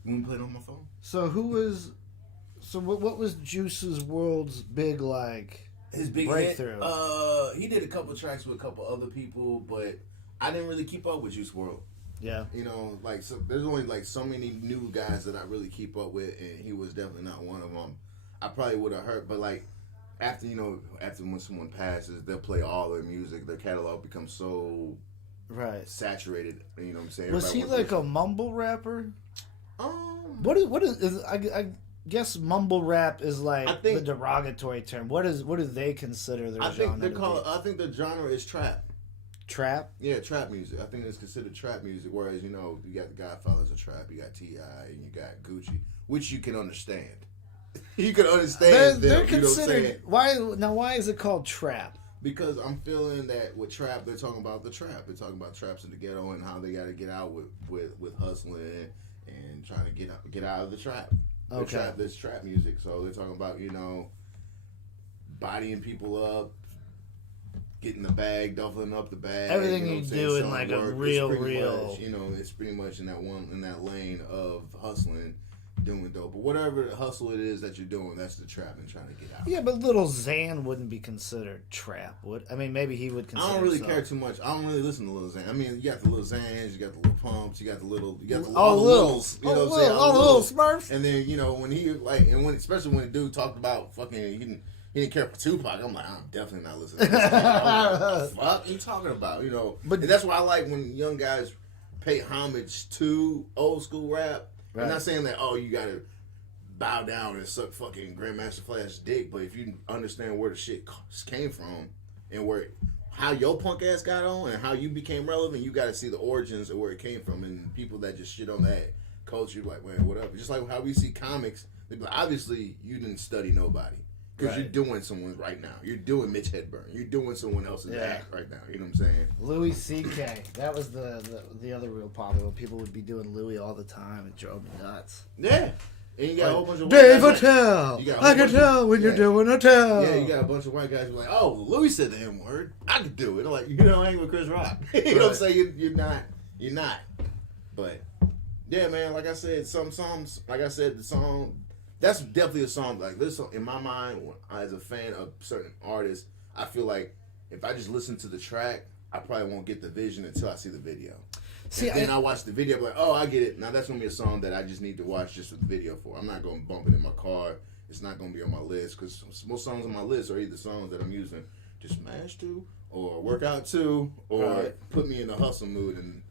You want to play it on my phone? So what was Juice WRLD's big his big breakthrough? He did a couple tracks with a couple other people, but I didn't really keep up with Juice WRLD. Yeah. You know, like there's only like so many new guys that I really keep up with, and he was definitely not one of them. I probably would have heard, but like after when someone passes, they'll play all their music. Their catalog becomes so saturated. You know what I'm saying? Was he like a mumble rapper? What is I guess mumble rap is like the derogatory term. What do they consider their genre? I think the genre is trap. Trap? Yeah, trap music. I think it's considered trap music. Whereas, you know, you got the Godfathers of trap, you got T.I., and you got Gucci, which you can understand. You can understand they're them. Considered. Why is it called trap? Because I'm feeling that with trap, they're talking about the trap. They're talking about traps in the ghetto and how they got to get out with hustling and trying to get out of the trap. Okay. This trap music. So they're talking about, you know, bodying people up, getting the bag, duffling up the bag. Everything you do in like a real. Much, you know, it's pretty much in that lane of hustling, doing dope. But whatever the hustle it is that you're doing, that's the trap and trying to get out. Yeah, but Lil Xan wouldn't be considered trap, would? I mean, maybe he would consider. I don't really care too much. I don't really listen to Lil Xan. I mean, you got the Lil Xans, you got the Lil Pumps, you got the little, all the littles. You know what I'm saying? All the little Smurfs. And then, you know, when especially when the dude talked about fucking he didn't care for Tupac. I'm like, I'm definitely not listening to this. What the fuck are you talking about? You know, but and that's why I like when young guys pay homage to old school rap. Right. I'm not saying that you gotta bow down and suck fucking Grandmaster Flash dick, but if you understand where the shit came from and how your punk ass got on and how you became relevant, you got to see the origins of where it came from. And people that just shit on that culture, like, man, whatever. Just like how we see comics, they be like, obviously you didn't study nobody because you're doing someone right now. You're doing Mitch Hedberg. You're doing someone else's act right now. You know what I'm saying? Louis C.K. That was the other real popular. People would be doing Louis all the time. It drove me nuts. Yeah. And you got a whole bunch of Dave Attell. I can tell when you're doing Attell. Yeah, you got a bunch of white guys who are like, oh, Louis said the N word. I could do it. I'm like, you don't hang with Chris Rock. You know what I'm saying? You're not. But yeah, man, like I said, some songs, like I said, the song, that's definitely a song. Like this, in my mind, as a fan of certain artists, I feel like if I just listen to the track, I probably won't get the vision until I see the video. See, and then I watch the video, like, oh, I get it. Now that's gonna be a song that I just need to watch just for the video for. I'm not gonna bump it in my car. It's not gonna be on my list because most songs on my list are either songs that I'm using to smash to, or work out to, or put me in a hustle mood, and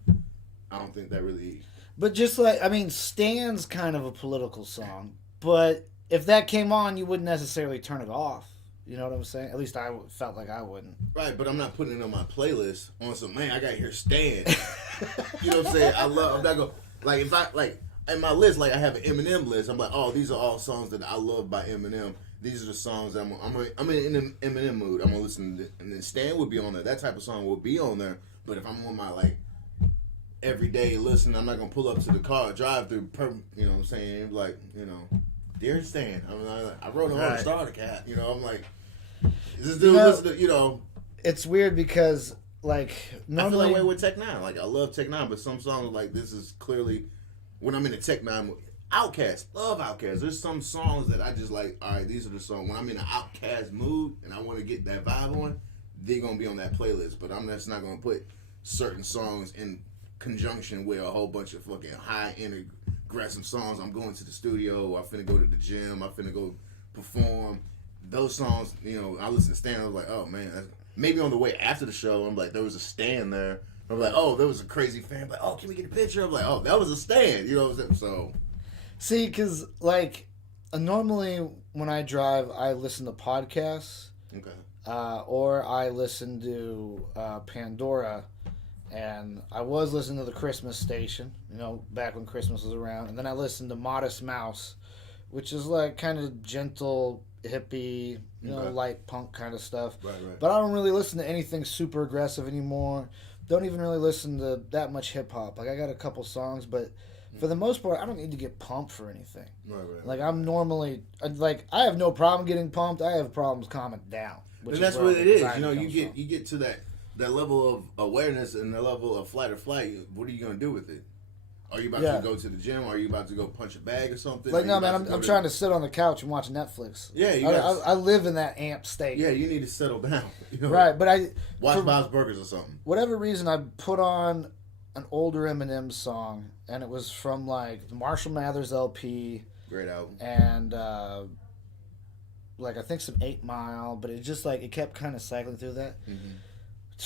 I don't think that really. But just like, I mean, Stan's kind of a political song, but if that came on, you wouldn't necessarily turn it off. You know what I'm saying? At least I felt like I wouldn't. Right, but I'm not putting it on my playlist on some, man, I got to hear Stan. You know what I'm saying? I'm not going to, like, if I, like, in my list, like, I have an Eminem list. I'm like, oh, these are all songs that I love by Eminem. These are the songs that I'm in an Eminem mood. I'm going to listen to it. And then Stan would be on there. That type of song will be on there. But if I'm on my, like, everyday listen, I'm not going to pull up to the car, drive through, you know what I'm saying? Like, you know, dear Stan. I wrote on the starter cat. You know, I'm like, this dude listen to, you know. It's weird because, like, normally. I feel that way with Tech Nine. Like, I love Tech Nine, but some songs, like, this is clearly, when I'm in a Tech Nine, Outkast, love Outkast. There's some songs that I just like, all right, these are the songs. When I'm in an Outkast mood and I want to get that vibe on, they're going to be on that playlist. But I'm just not going to put certain songs in conjunction with a whole bunch of fucking high-end aggressive songs. I'm going to the studio, I'm finna go to the gym, I'm finna go perform. Those songs, you know, I listen to Stan, I was like, oh man, maybe on the way after the show, I'm like, there was a Stan there. I'm like, oh, there was a crazy fan. I'm like, oh, can we get a picture? I'm like, oh, that was a Stan. You know what I'm saying? So, see, because like normally when I drive, I listen to podcasts, or I listen to Pandora, and I was listening to the Christmas station, you know, back when Christmas was around, and then I listened to Modest Mouse, which is like kind of gentle, hippie, you know, light punk kind of stuff. Right. But I don't really listen to anything super aggressive anymore. Don't even really listen to that much hip hop. Like, I got a couple songs, but for the most part, I don't need to get pumped for anything. Right. Like, I'm normally, like, I have no problem getting pumped. I have problems calming down. And that's what it is. You know, you get to that level of awareness and the level of flight or flight. What are you going to do with it? Are you about to go to the gym? Or are you about to go punch a bag or something? Like, no, man, I'm trying to sit on the couch and watch Netflix. Yeah, I live in that amp state. Yeah, you need to settle down. You know? Right, but watch Bob's Burgers or something. Whatever reason, I put on an older Eminem song, and it was from, like, the Marshall Mathers LP. Great album. And, like, I think some 8 Mile, but it just, like, it kept kind of cycling through that. Mm-hmm.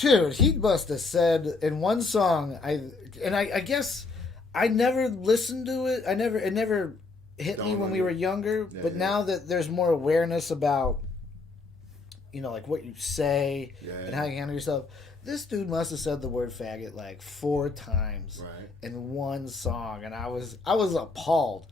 Dude, he must have said in one song, I guess I never listened to it. It never hit me when we were younger. Yeah, but now that there's more awareness about, you know, like what you say and how you handle yourself, this dude must have said the word faggot like 4 times in one song, and I was appalled.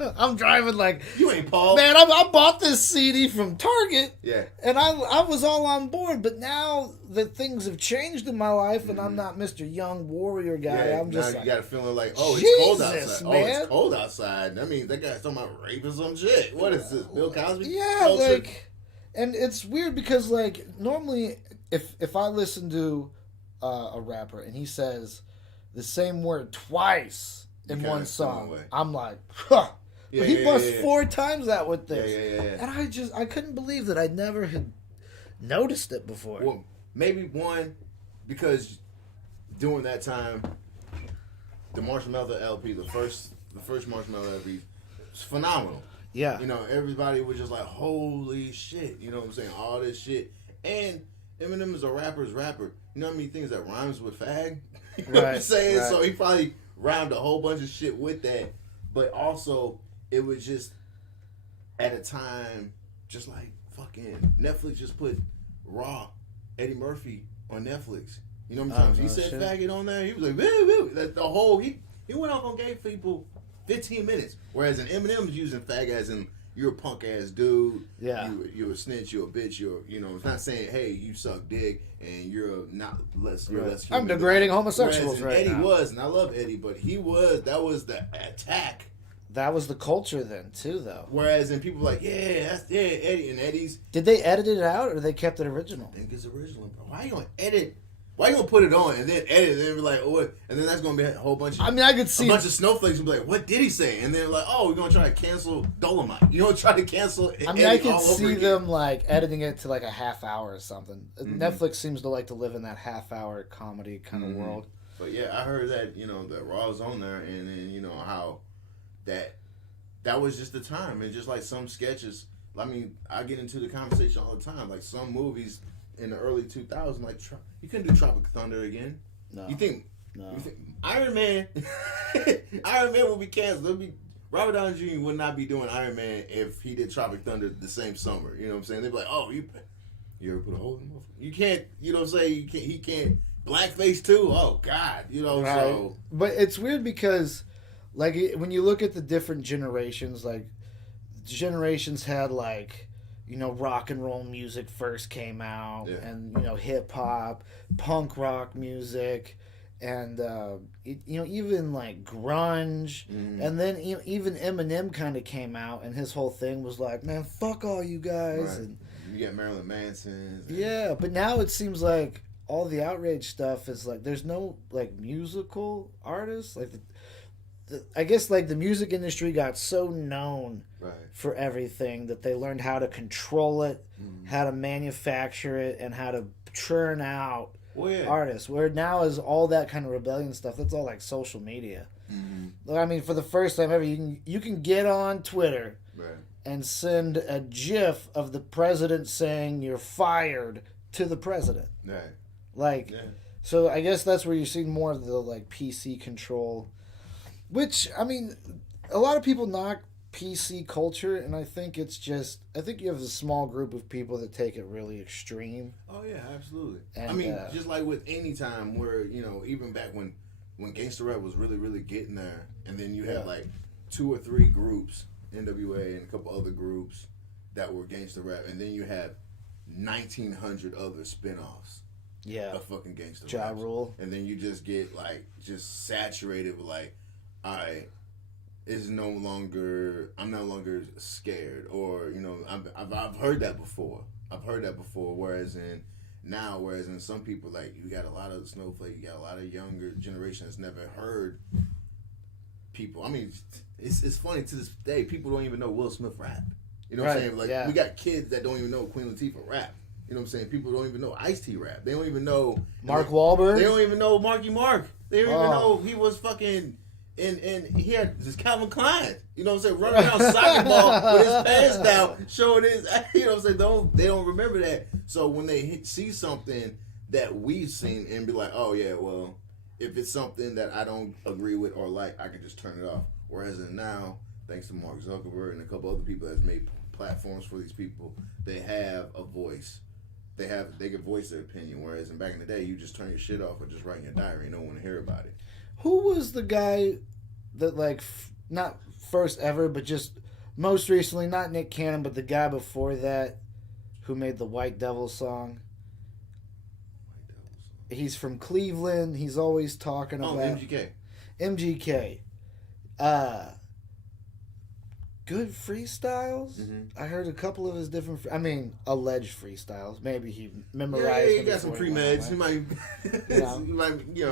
I'm driving like, you ain't Paul. Man, I bought this CD from Target, and I was all on board. But now that things have changed in my life, and I'm not Mr. Young Warrior guy, I'm just now like, you got a feeling like, oh, Jesus, it's cold outside. Man. Oh, it's cold outside. That means that guy's talking about rape or some shit. What is this, Bill Cosby? Yeah, culture? Like, and it's weird because like normally, if I listen to a rapper and he says the same word twice in one song, I'm like, huh. But he busts 4 times that with this. And I couldn't believe that I never had noticed it before. Well, maybe one, because during that time, the Marshall Mathers LP, the first Marshall Mathers LP, was phenomenal. Yeah. You know, everybody was just like, holy shit. You know what I'm saying? All this shit. And Eminem is a rapper's rapper. You know how many things that rhymes with fag? You know what I'm saying? Right. So he probably rhymed a whole bunch of shit with that. But also, it was just, at a time, just like fucking Netflix just put Raw, Eddie Murphy on Netflix. You know what I'm saying? He said shit. Faggot on there. He was like, woo. The whole, he went off on gay people 15 minutes. Whereas in Eminem's using fag as in, you're a punk ass dude. Yeah. You're a snitch. You're a bitch. You know, it's not saying, hey, you suck dick and you're less human. I'm degrading homosexuals right Eddie now. was, and I love Eddie, but that was the attack. That was the culture then too, though. Whereas in people like, Eddie and Eddie's. Did they edit it out or they kept it original? I think it's original, bro. Why you gonna edit? Why you gonna put it on and then edit and then be like, oh, and then that's gonna be a whole bunch of. I mean, I could see a bunch of snowflakes and be like, what did he say? And then like, oh, we're gonna try to cancel Dolomite. You know, try to cancel. I mean, I could see them like editing it to like a half hour or something. Mm-hmm. Netflix seems to like to live in that half hour comedy kind of world. But yeah, I heard that that Raw's on there, and then how that was just the time, and just like some sketches. I mean, I get into the conversation all the time. Like some movies in the early 2000s, like you couldn't do Tropic Thunder again. No. You think? No. You think Iron Man? Iron Man will be canceled. Robert Downey Jr. would not be doing Iron Man if he did Tropic Thunder the same summer. You know what I'm saying? They'd be like, oh, you ever put a hole in the You can't. You know what I'm saying? He can't. Blackface too. Oh God. You know. Right. So. But it's weird because, like, when you look at the different generations, like, generations had like, rock and roll music first came out, and hip hop, punk rock music, and even like grunge, and then even Eminem kind of came out, and his whole thing was like, man, fuck all you guys, right. And you got Marilyn Manson. Yeah, but now it seems like all the outrage stuff is like there's no like musical artists like. I guess like the music industry got so known for everything that they learned how to control it, how to manufacture it, and how to churn out artists. Where now is all that kind of rebellion stuff. That's all like social media. Mm-hmm. I mean, for the first time ever, you can get on Twitter and send a GIF of the president saying you're fired to the president. Like, so I guess that's where you're seeing more of the like PC control. Which, I mean, a lot of people knock PC culture, and I think it's just, I think you have a small group of people that take it really extreme. Oh, yeah, absolutely. And, I mean, just like with any time where, even back when gangster rap was really, really getting there, and then you had like 2 or 3 groups, NWA and a couple other groups that were gangster rap, and then you have 1,900 other spinoffs. Yeah. Of fucking gangster rap. Ja Rule. And then you just get, like, just saturated with, like, I'm no longer scared, or I've heard that before. Whereas in some people, like, you got a lot of snowflake, you got a lot of younger generation that's never heard people. I mean, it's funny to this day. People don't even know Will Smith rap. You know what I'm saying? Like we got kids that don't even know Queen Latifah rap. You know what I'm saying? People don't even know Ice-T rap. They don't even know Mark Wahlberg. They don't even know Marky Mark. They don't even know he was fucking. And he had this Calvin Klein, you know what I'm saying, running around soccer ball with his pants down, showing his, you know what I'm saying, they don't remember that. So when they see something that we've seen and be like, oh yeah, well, if it's something that I don't agree with or like, I can just turn it off. Whereas now, thanks to Mark Zuckerberg and a couple other people that's made platforms for these people, they have a voice. They can voice their opinion. Whereas back in the day, you just turn your shit off or just write in your diary and no one to hear about it. Who was the guy that, like, not first ever, but just most recently, not Nick Cannon, but the guy before that who made the White Devil song? He's from Cleveland. He's always talking about... MGK. MGK. Good freestyles. Mm-hmm. I heard a couple of his different... alleged freestyles. Maybe he memorized them. He got some pre-meds. He might...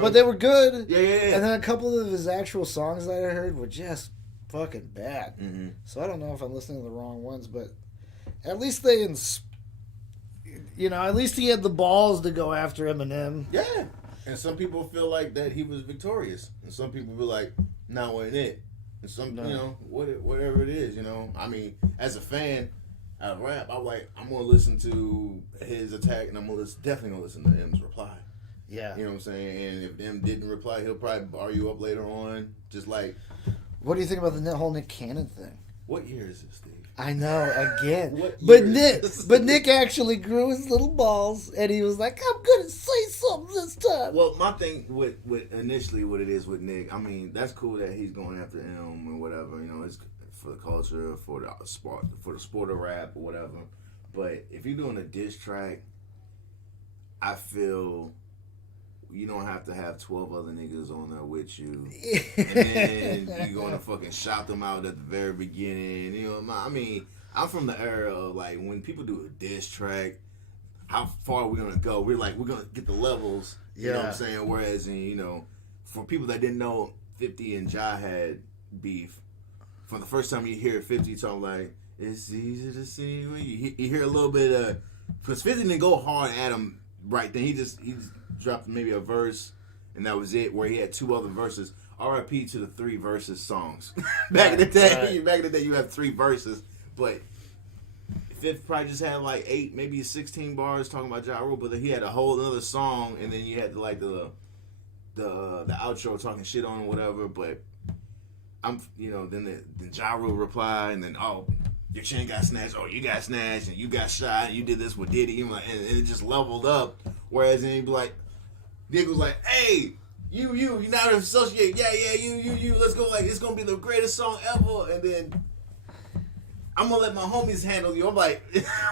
But they were good. Yeah. And then a couple of his actual songs that I heard were just fucking bad. Mm-hmm. So I don't know if I'm listening to the wrong ones, but at least they... at least he had the balls to go after Eminem. Yeah. And some people feel like that he was victorious. And some people be like, nah, wasn't it. Some, whatever it is, I mean, as a fan of rap, I'm gonna listen to his attack, and I'm definitely gonna listen to M's reply. Yeah. You know what I'm saying? And if M didn't reply, he'll probably bar you up later on. Just like. What do you think about the whole Nick Cannon thing? What year is this, Steve? I know, again. But Nick actually grew his little balls, and he was like, I'm going to say something this time. Well, my thing with initially what it is with Nick, I mean, that's cool that he's going after him and whatever. It's for the culture, for the sport of rap or whatever. But if you're doing a diss track, I feel you don't have to have 12 other niggas on there with you. And then you're going to fucking shout them out at the very beginning. I mean, I'm from the era of, like, when people do a diss track, how far are we going to go? We're going to get the levels. You know what I'm saying? Whereas, for people that didn't know 50 and Ja had beef, for the first time you hear 50 talking like, it's easy to see when you hear a little bit of, because 50 didn't go hard at him right then. He just dropped maybe a verse, and that was it, where he had 2 other verses. R.I.P. to the 3 verses songs. Back in the day, you have 3 verses, but Fifth probably just had like 8, maybe 16 bars talking about Ja Rule, but then he had a whole other song, and then you had like the outro talking shit on or whatever. But then Ja Rule reply, and then your chain got snatched. Oh, you got snatched, and you got shot, and you did this with Diddy, and it just leveled up. Whereas then he'd be like, Nick was like, hey, you not associate, yeah, you, let's go, like, it's gonna be the greatest song ever, and then I'm gonna let my homies handle you. I'm like,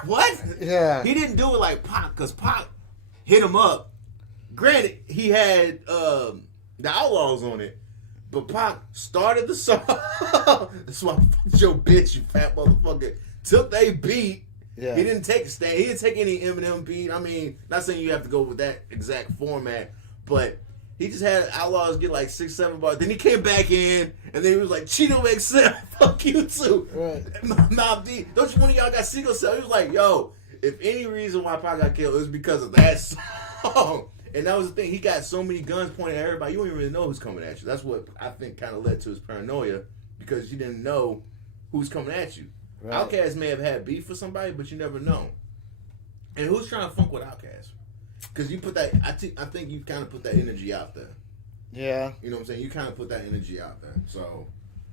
what? Yeah. He didn't do it like Pac, because Pac hit him up. Granted, he had the Outlaws on it, but Pac started the song. That's why I fucked your bitch, you fat motherfucker. Took they beat. Yeah. He didn't take a stand. He didn't take any Eminem beat. I mean, not saying you have to go with that exact format, but he just had Outlaws get like 6, 7 bars. Then he came back in, and then he was like, Cheeto XL, fuck you too. Right. Mob D, don't you one of y'all got single cell? He was like, yo, if any reason why Pac got killed, it was because of that song. And that was the thing. He got so many guns pointed at everybody, you don't even really know who's coming at you. That's what I think kind of led to his paranoia, because you didn't know who's coming at you. Right. Outkast may have had beef with somebody, but you never know. And who's trying to funk with Outkast? Because you put that, I think you kind of put that energy out there. Yeah. You know what I'm saying? You kind of put that energy out there. So,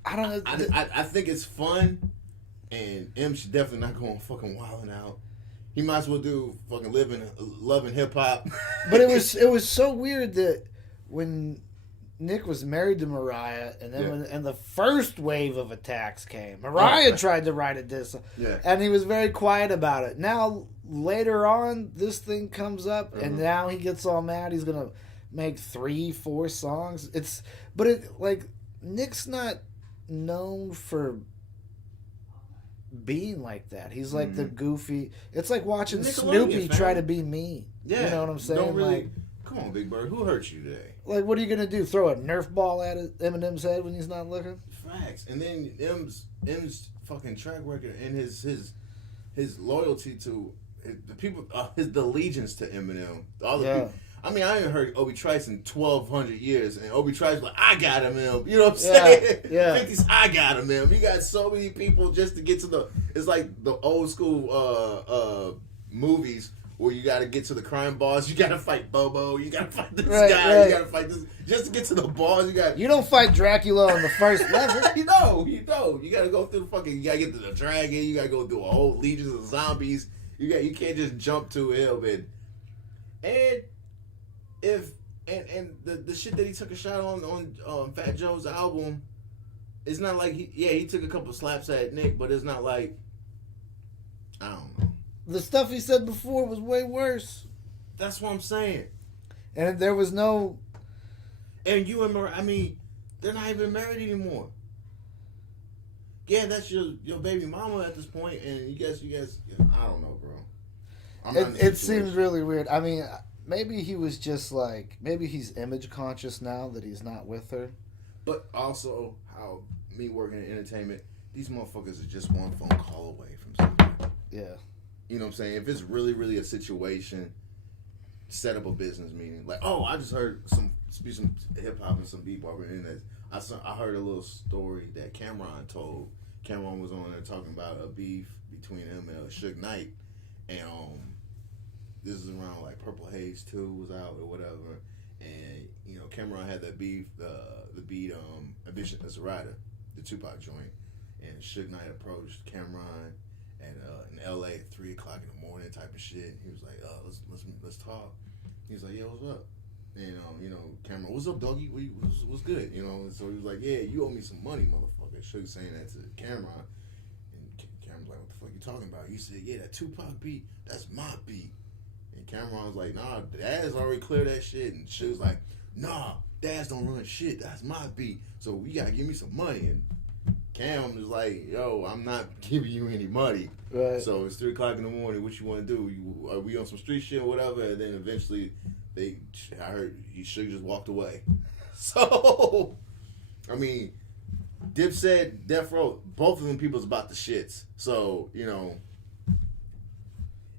I don't know. I think it's fun, and M should definitely not go on fucking wilding out. He might as well do fucking loving hip hop. But it was so weird that when Nick was married to Mariah, and then when the first wave of attacks came, Mariah tried to write a diss, and he was very quiet about it. Now later on, this thing comes up, and now he gets all mad. He's gonna make 3, 4 songs. Nick's not known for being like that. He's like the goofy. It's like watching Snoopy try to be mean. Yeah, you know what I'm saying? Don't really. Come on, Big Bird. Who hurt you today? Like, what are you gonna do? Throw a Nerf ball at Eminem's head when he's not looking? Facts. And then M's fucking track record and his loyalty to the people, the allegiance to Eminem. All the people. I mean, I ain't heard Obi Trice in 1,200 years, and Obi Trice like, I got him, M. You know what I'm saying? Yeah. 50's, I got him, M. You got so many people just to get to it's like the old school movies where you got to get to the crime boss. You got to fight Bobo. You got to fight this guy. Right. You got to fight this. Just to get to the boss, you don't fight Dracula on the first level. You don't. You got to go through you got to get to the dragon. You got to go through a whole legions of zombies. You can't just jump to him and the shit that he took a shot on Fat Joe's album, it's not like he took a couple slaps at Nick, but it's not like, I don't know. The stuff he said before was way worse. That's what I'm saying. And there was no. And you and Mariah, I mean, they're not even married anymore. Yeah, that's your baby mama at this point, and you guys, I don't know, bro. It seems really weird. I mean, maybe he was just like, maybe he's image conscious now that he's not with her. But also, how me working in entertainment, these motherfuckers are just one phone call away from something. Yeah. You know what I'm saying? If it's really, really a situation, set up a business meeting. Like, I just heard some hip hop and some beatboxing, and I heard a little story that Cameron told. Cameron was on there talking about a beef between him and Suge Knight, and this is around like Purple Haze 2 was out or whatever, and Cameron had that beef, the beat Ambition as a Rider, the Tupac joint, and Suge Knight approached Cameron and in L.A. at 3 o'clock in the morning type of shit. He was like, let's talk. He was like, yeah, what's up? And Cameron, what's up, doggy? What's good? So he was like, yeah, you owe me some money, motherfucker. Suge saying that to Cameron, and Cameron's like, what the fuck you talking about? He said, yeah, that Tupac beat, that's my beat. And Cameron's like, nah, Daz already cleared that shit. And Suge's like, nah, Daz don't run shit, that's my beat. So you gotta give me some money. And Cam is like, yo, I'm not giving you any money. Right. So it's 3 o'clock in the morning. What you want to do? Are we on some street shit or whatever? And then eventually, I heard he should just walked away. So, I mean, Dipset, Death Row, both of them people's about the shits. So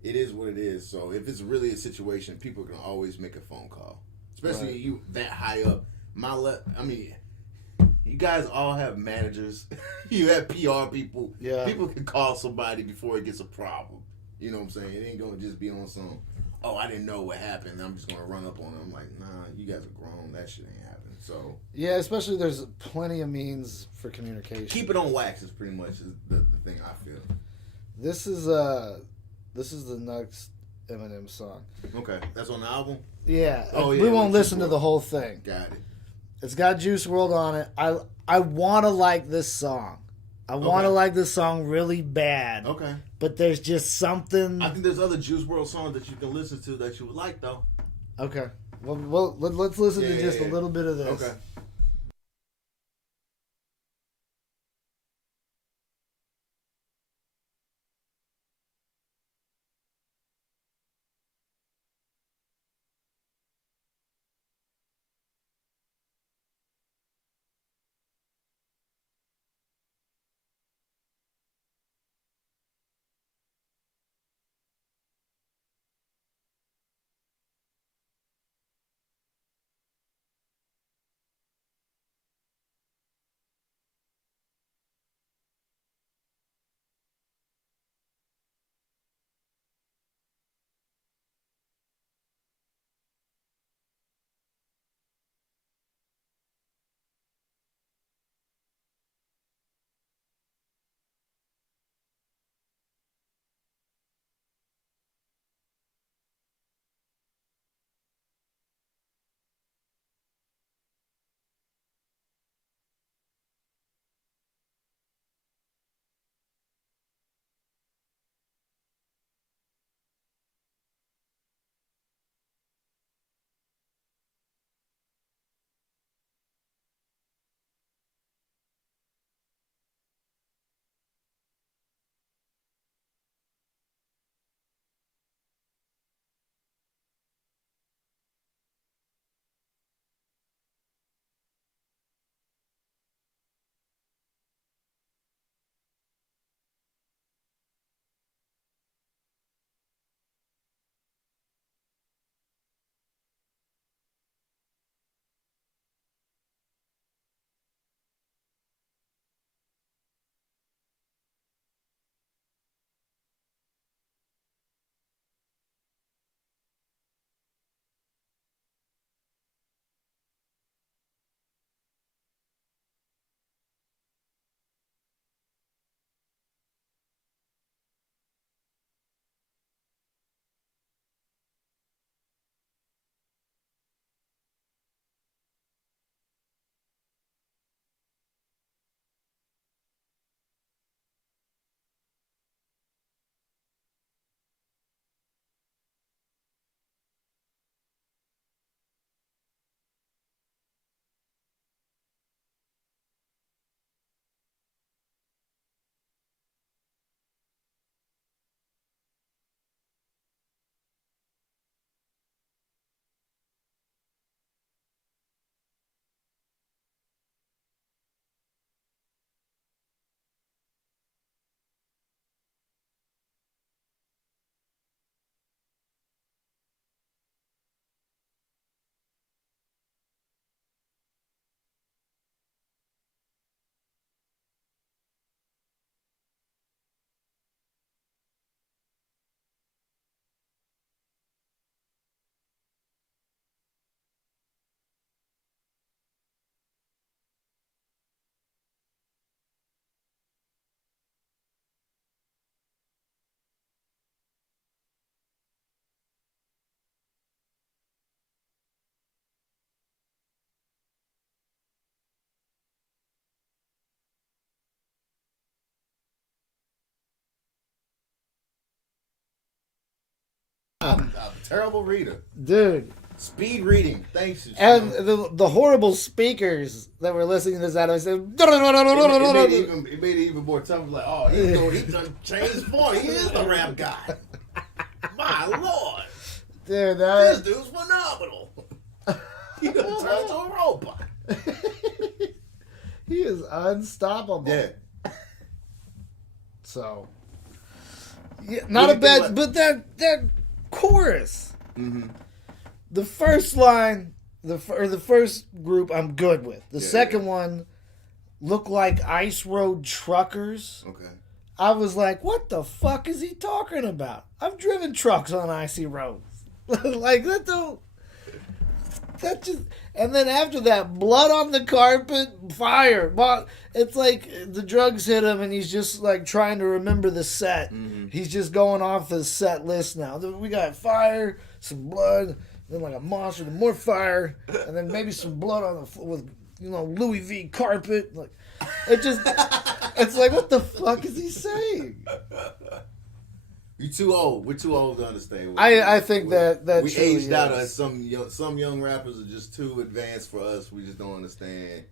it is what it is. So if it's really a situation, people can always make a phone call, especially you that high up. You guys all have managers. You have PR people. Yeah. People can call somebody before it gets a problem. You know what I'm saying? It ain't going to just be on some, oh, I didn't know what happened. I'm just going to run up on them. I'm like, nah, you guys are grown. That shit ain't happening. So yeah, especially there's plenty of means for communication. Keep it on wax is pretty much the thing I feel. This is the next Eminem song. Okay. That's on the album? Yeah. Oh, yeah. We won't listen to the whole thing. Got it. It's got Juice WRLD on it. I want to like this song. I want to like this song really bad. Okay. But there's just something. I think there's other Juice WRLD songs that you can listen to that you would like, though. Okay. Well let's listen to just a little bit of this. Okay. Terrible reader. Dude. Speed reading. Thanks. And the horrible speakers that were listening to this out of it made it even more tough. Like, oh, he done changed form. He is the rap guy. My lord. Dude, this dude's phenomenal. He done turned into a robot. He is unstoppable. Yeah. So, yeah, not a bad, but that chorus, the first line, the first group, I'm good with. The second one, look like ice road truckers. Okay. I was like, what the fuck is he talking about? I've driven trucks on icy roads. Like that don't. That just, and then after that, blood on the carpet, fire. It's like the drugs hit him, and he's just like trying to remember the set. He's just going off the set list now. We got fire, some blood, then like a monster, then more fire, and then maybe some blood on the with Louis V carpet. Like it just, it's like what the fuck is he saying? You're too old. We're too old to understand. I think that we aged out. Some young rappers are just too advanced for us. We just don't understand.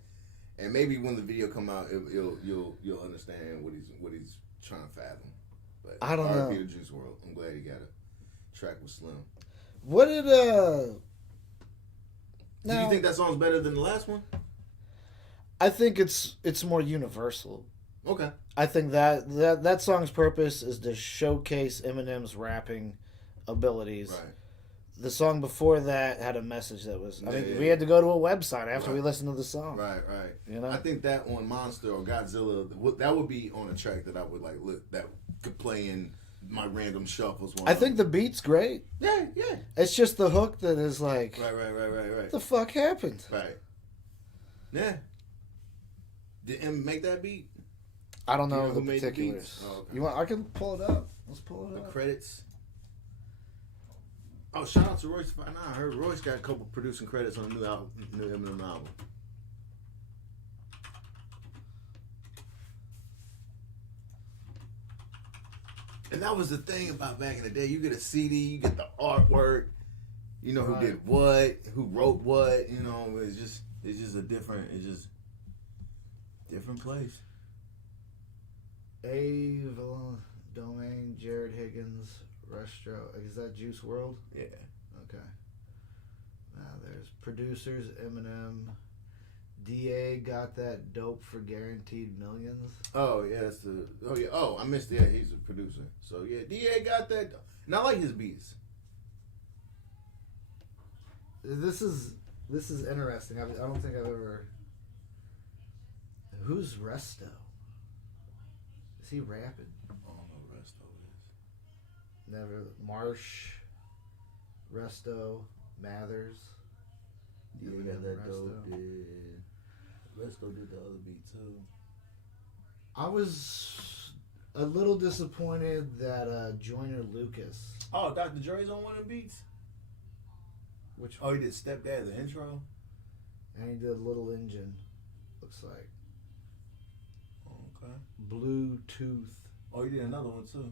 And maybe when the video come out, you'll understand what he's trying to fathom. But I don't know. R.I.P. to Juice WRLD. I'm glad he got a track with Slim. What did Do you think that song's better than the last one? I think it's more universal. Okay. I think that song's purpose is to showcase Eminem's rapping abilities. Right. The song before that had a message that was. We had to go to a website after we listened to the song. Right. I think that on Monster or Godzilla, that would be on a track that I would like. Look, that could play in my random shuffles. I think the beat's great. Yeah. It's just the hook that is like. Right. What the fuck happened? Right. Yeah. Did M make that beat? I don't know the particulars. Oh, okay. You want? I can pull it up. Let's pull it up. The credits. Oh, shout out to Royce. I heard Royce got a couple producing credits on the new Eminem album. And that was the thing about back in the day. You get a CD, you get the artwork. You know who did what, who wrote what. It's just a different. It's just different place. Ava Domain, Jared Higgins, Restro. Is that Juice WRLD? Yeah. Okay. Now there's producers, Eminem. DA got that dope for guaranteed millions. Oh yeah, that's the. Oh yeah. Oh, I missed that. He's a producer. So yeah, DA got that. And I like his beats. This is interesting. I don't think I've ever. Who's Resto? Is he rapping? I don't know who Resto is. Never. Marsh, Resto, Mathers. Yeah, we got that dope. Resto did the other beat too. I was a little disappointed that Joyner Lucas. Oh, Dr. Dre's on one of the beats? Which one? Oh, he did Stepdad, the intro? And he did Little Engine, looks like. Okay. Bluetooth. Oh, he did another one too.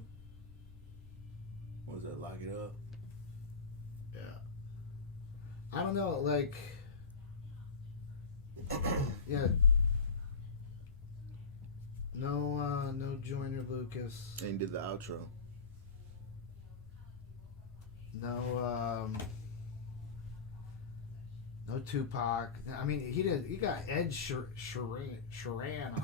What was that, Lock It Up? Yeah. I don't know, like... yeah. No Joyner Lucas. And he did the outro. No Tupac. I mean, he got Ed Sheeran on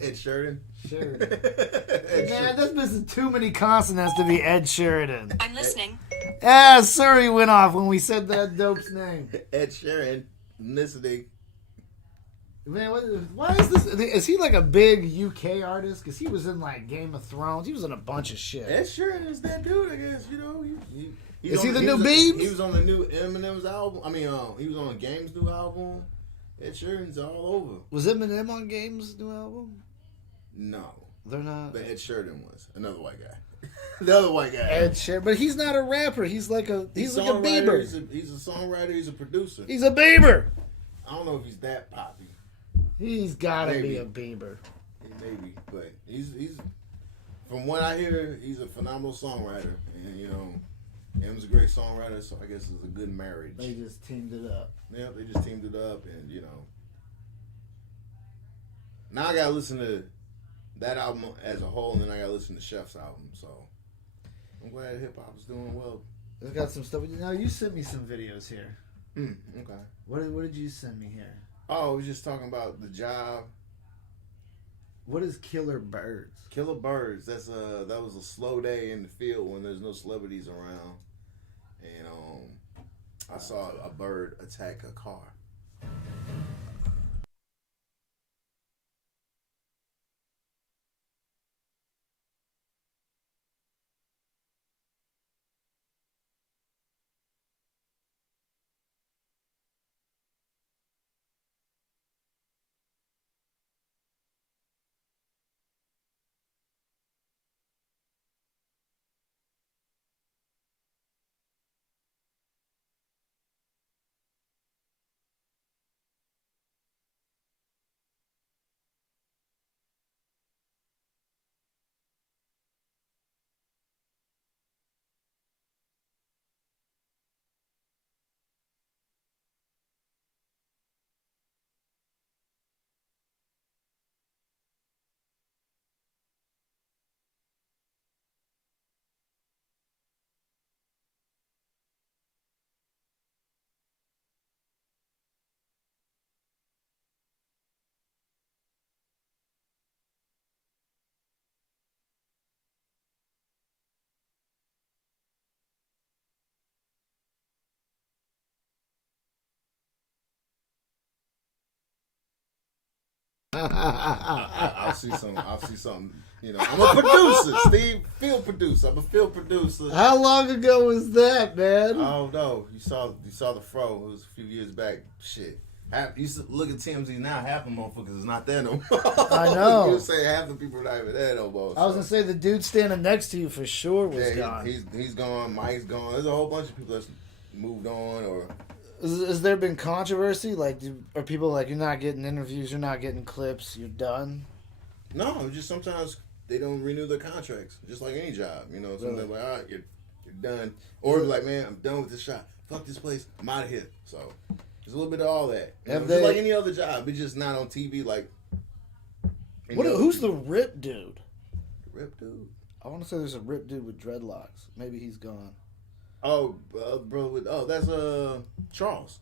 here. Ed Sheridan? Sheridan. Man, that's missing too many consonants to be Ed Sheridan. I'm listening. Yeah, Surrey went off when we said that dope's name. Ed Sheeran. Listening. Man, why is this? Is he like a big UK artist? Because he was in like Game of Thrones. He was in a bunch of shit. Ed Sheeran is that dude, I guess. Is he the new Beebs? He was on the new Eminem's album. I mean, he was on Game's new album. Ed Sheeran's all over. Was Eminem on Game's new album? No. They're not. But Ed Sheeran was. Another white guy. The other white guy. Ed Sheeran. But he's not a rapper. He's like a Bieber. He's a songwriter. He's a producer. He's a Bieber. I don't know if he's that poppy. He's gotta be a Bieber. Maybe. But he's from what I hear, he's a phenomenal songwriter. And, M's a great songwriter, so I guess it's a good marriage. They just teamed it up. Yeah, they just teamed it up, and now I gotta listen to that album as a whole, and then I gotta listen to Chef's album. So I'm glad hip hop is doing well. It's got some stuff. Now you sent me some videos here. Okay. What did you send me here? Oh, we was just talking about The Job. What is Killer Birds? Killer Birds. That was a slow day in the field when there's no celebrities around, and I saw a bird attack a car. I'll see some. I'll see something. I'm a producer, Steve. Field producer. I'm a field producer. How long ago was that, man? I don't know. You saw the Fro. It was a few years back. Shit. You used to look at TMZ now. Half the motherfuckers is not there no more. I know. You say half the people are not even there no more. I was gonna say the dude standing next to you for sure was gone. He's gone. Mike's gone. There's a whole bunch of people that's moved on or. Has there been controversy? Like, are people like, you're not getting interviews, you're not getting clips, you're done? No, just sometimes they don't renew their contracts, just like any job. Sometimes Really? like, all right, you're done. Or like, man, I'm done with this shot. Fuck this place. I'm out of here. So there's a little bit of all that. Just like any other job, it's just not on TV. Like, who's the Rip dude? The Rip dude? I want to say there's a Rip dude with dreadlocks. Maybe he's gone. Oh, that's Charles,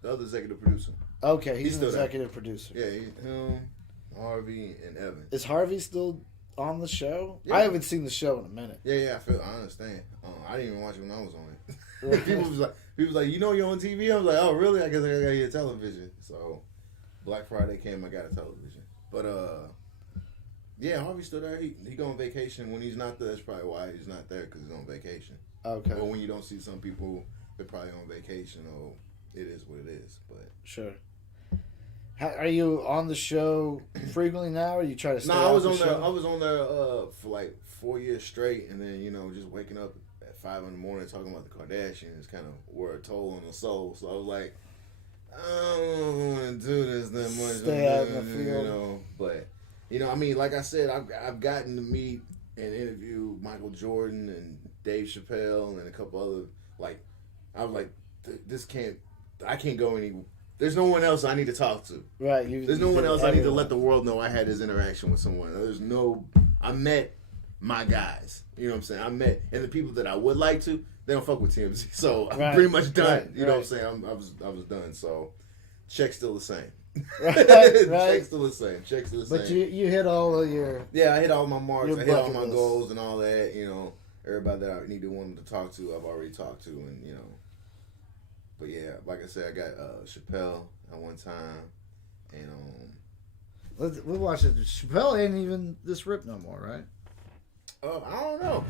the other executive producer. Okay, he's an executive producer. Yeah, him, Harvey, and Evan. Is Harvey still on the show? Yeah. I haven't seen the show in a minute. Yeah, I understand. I didn't even watch it when I was on it. People was like, you're on TV? I was like, oh, really? I guess I gotta get television. So, Black Friday came, I got a television. But yeah, Harvey's still there. He go on vacation. When he's not there, that's probably why he's not there, because he's on vacation. Okay. Or when you don't see some people, they're probably on vacation, or it is what it is. But sure. Are you on the show frequently now, or you try to stay I was off on the there. show? I was on there for like 4 years straight, and then just waking up at 5 in the morning talking about the Kardashians kind of wore a toll on the soul. So I was like, I don't want to do this that much. Stay out in the field. But I mean, like I said, I've gotten to meet and interview Michael Jordan and Dave Chappelle and a couple other, like, I was like, I can't go any. There's no one else I need to talk to. Right. There's no one else I need to let the world know I had this interaction with someone. I met my guys. You know what I'm saying? And the people that I would like to, they don't fuck with TMZ. So I'm pretty much done. Right, you know what I'm saying? I was done. So check's still the same. Right. Check's still the same. But you hit all of your... Yeah, I hit all my marks. I hit all my list. goals and all that. Everybody that I needed one to talk to, I've already talked to. And, But yeah, like I said, I got Chappelle at one time. And We'll watch it. Chappelle ain't even this Rip no more, right? I don't know.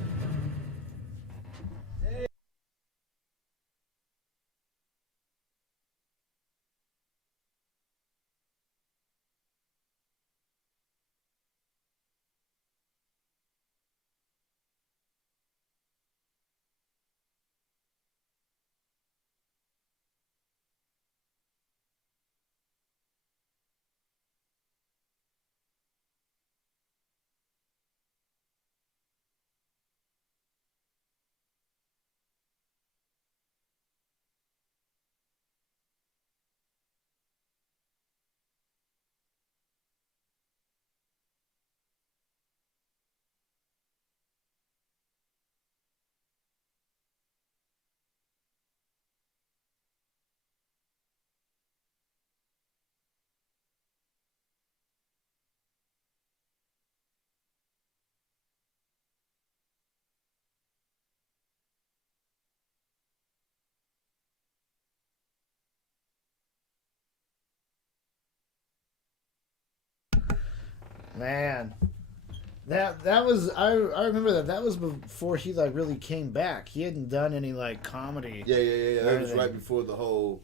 Man. That was I remember that was before he like really came back. He hadn't done any like comedy. Yeah. That was right before the whole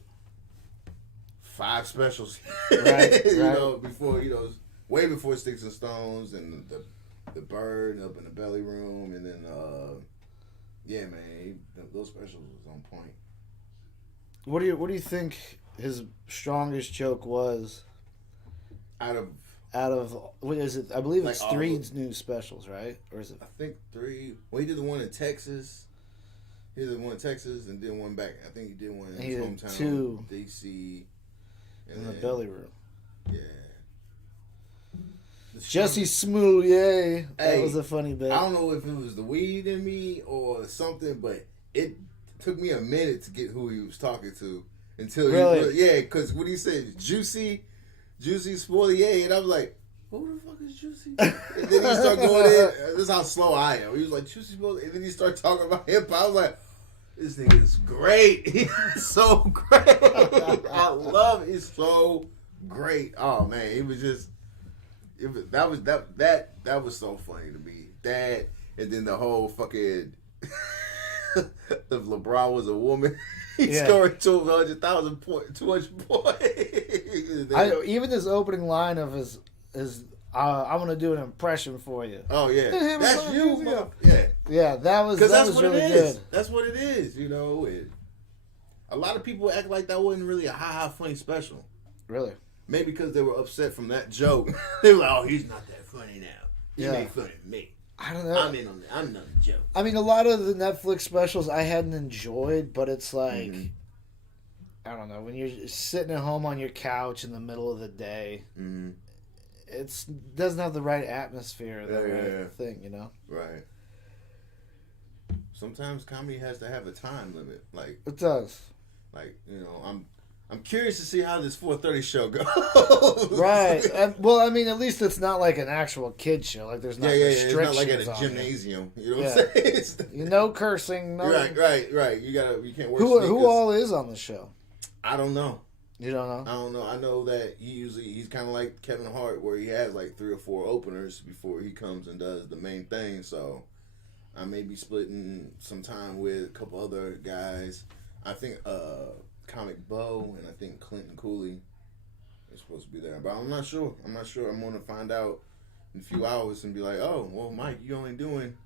5 specials. Right. You know, before way before Sticks and Stones and the Bird up in the Belly Room, and then yeah, man, those specials was on point. What do you think his strongest joke was? Out of what is it? I believe it's 3 new specials, right? Or is it? I think 3. Well, he did the one in Texas. He did one in Texas and did one back. I think he did one in his hometown, 2 DC, in the Belly Room. Yeah. Jesse Smoot, yay! That was a funny bit. I don't know if it was the weed in me or something, but it took me a minute to get who he was talking to until because when he said Juicy Spolier, and I was like, who the fuck is Juicy? And then he started going in. This is how slow I am. He was like, Juicy Spolier, and then he started talking about hip hop. I was like, this nigga is great. He's so great. I love it. He's so great. Oh man, it was just. That was so funny to me. That, and then the whole fucking if LeBron was a woman, he scored 200,000 points. Even his opening line of his I'm gonna do an impression for you. Oh yeah, that's you. Yeah, that was really good. That's what it is. You know, a lot of people act like that wasn't really a ha funny special. Really. Maybe because they were upset from that joke. They were like, "Oh, he's not that funny now. He made fun of me. I don't know. I'm not a joke." I mean, a lot of the Netflix specials I hadn't enjoyed, but it's like, I don't know, when you're sitting at home on your couch in the middle of the day, it doesn't have the right atmosphere, the right thing, you know? Right. Sometimes comedy has to have a time limit. Like it does. Like, you know, I'm curious to see how this 4:30 show goes. Right. Well, I mean, at least it's not like an actual kid show. Like, there's not restrictions. It's not like at a gymnasium. You know what I'm saying? No cursing. No. Right. You can't wear sneakers. Who all is on the show? I don't know. You don't know? I don't know. I know that he's kind of like Kevin Hart, where he has like 3 or 4 openers before he comes and does the main thing. So I may be splitting some time with a couple other guys. I think Comic Bo and I think Clinton Cooley is supposed to be there, but I'm not sure. I'm going to find out in a few hours and be like, oh, well, Mike, you only doing,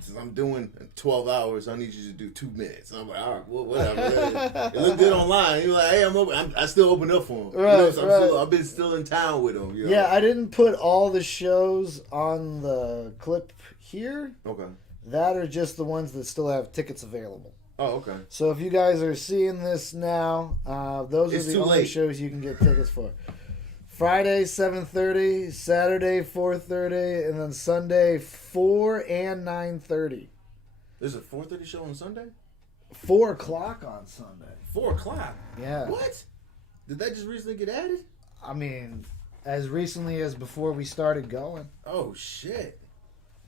since I'm doing 12 hours, I need you to do 2 minutes. And I'm like, all right, well, whatever. It looked good online. You're like, hey, I'm open. I still open up for him. Right, I've been still in town with him. You know? Yeah, I didn't put all the shows on the clip here. Okay. That are just the ones that still have tickets available. Oh, okay. So if you guys are seeing this now, those are the only shows you can get tickets for. Friday 7:30, Saturday 4:30, and then Sunday 4 and 9:30. There's a 4:30 show on Sunday? 4 o'clock on Sunday. 4 o'clock? Yeah. What? Did that just recently get added? I mean, as recently as before we started going. Oh shit!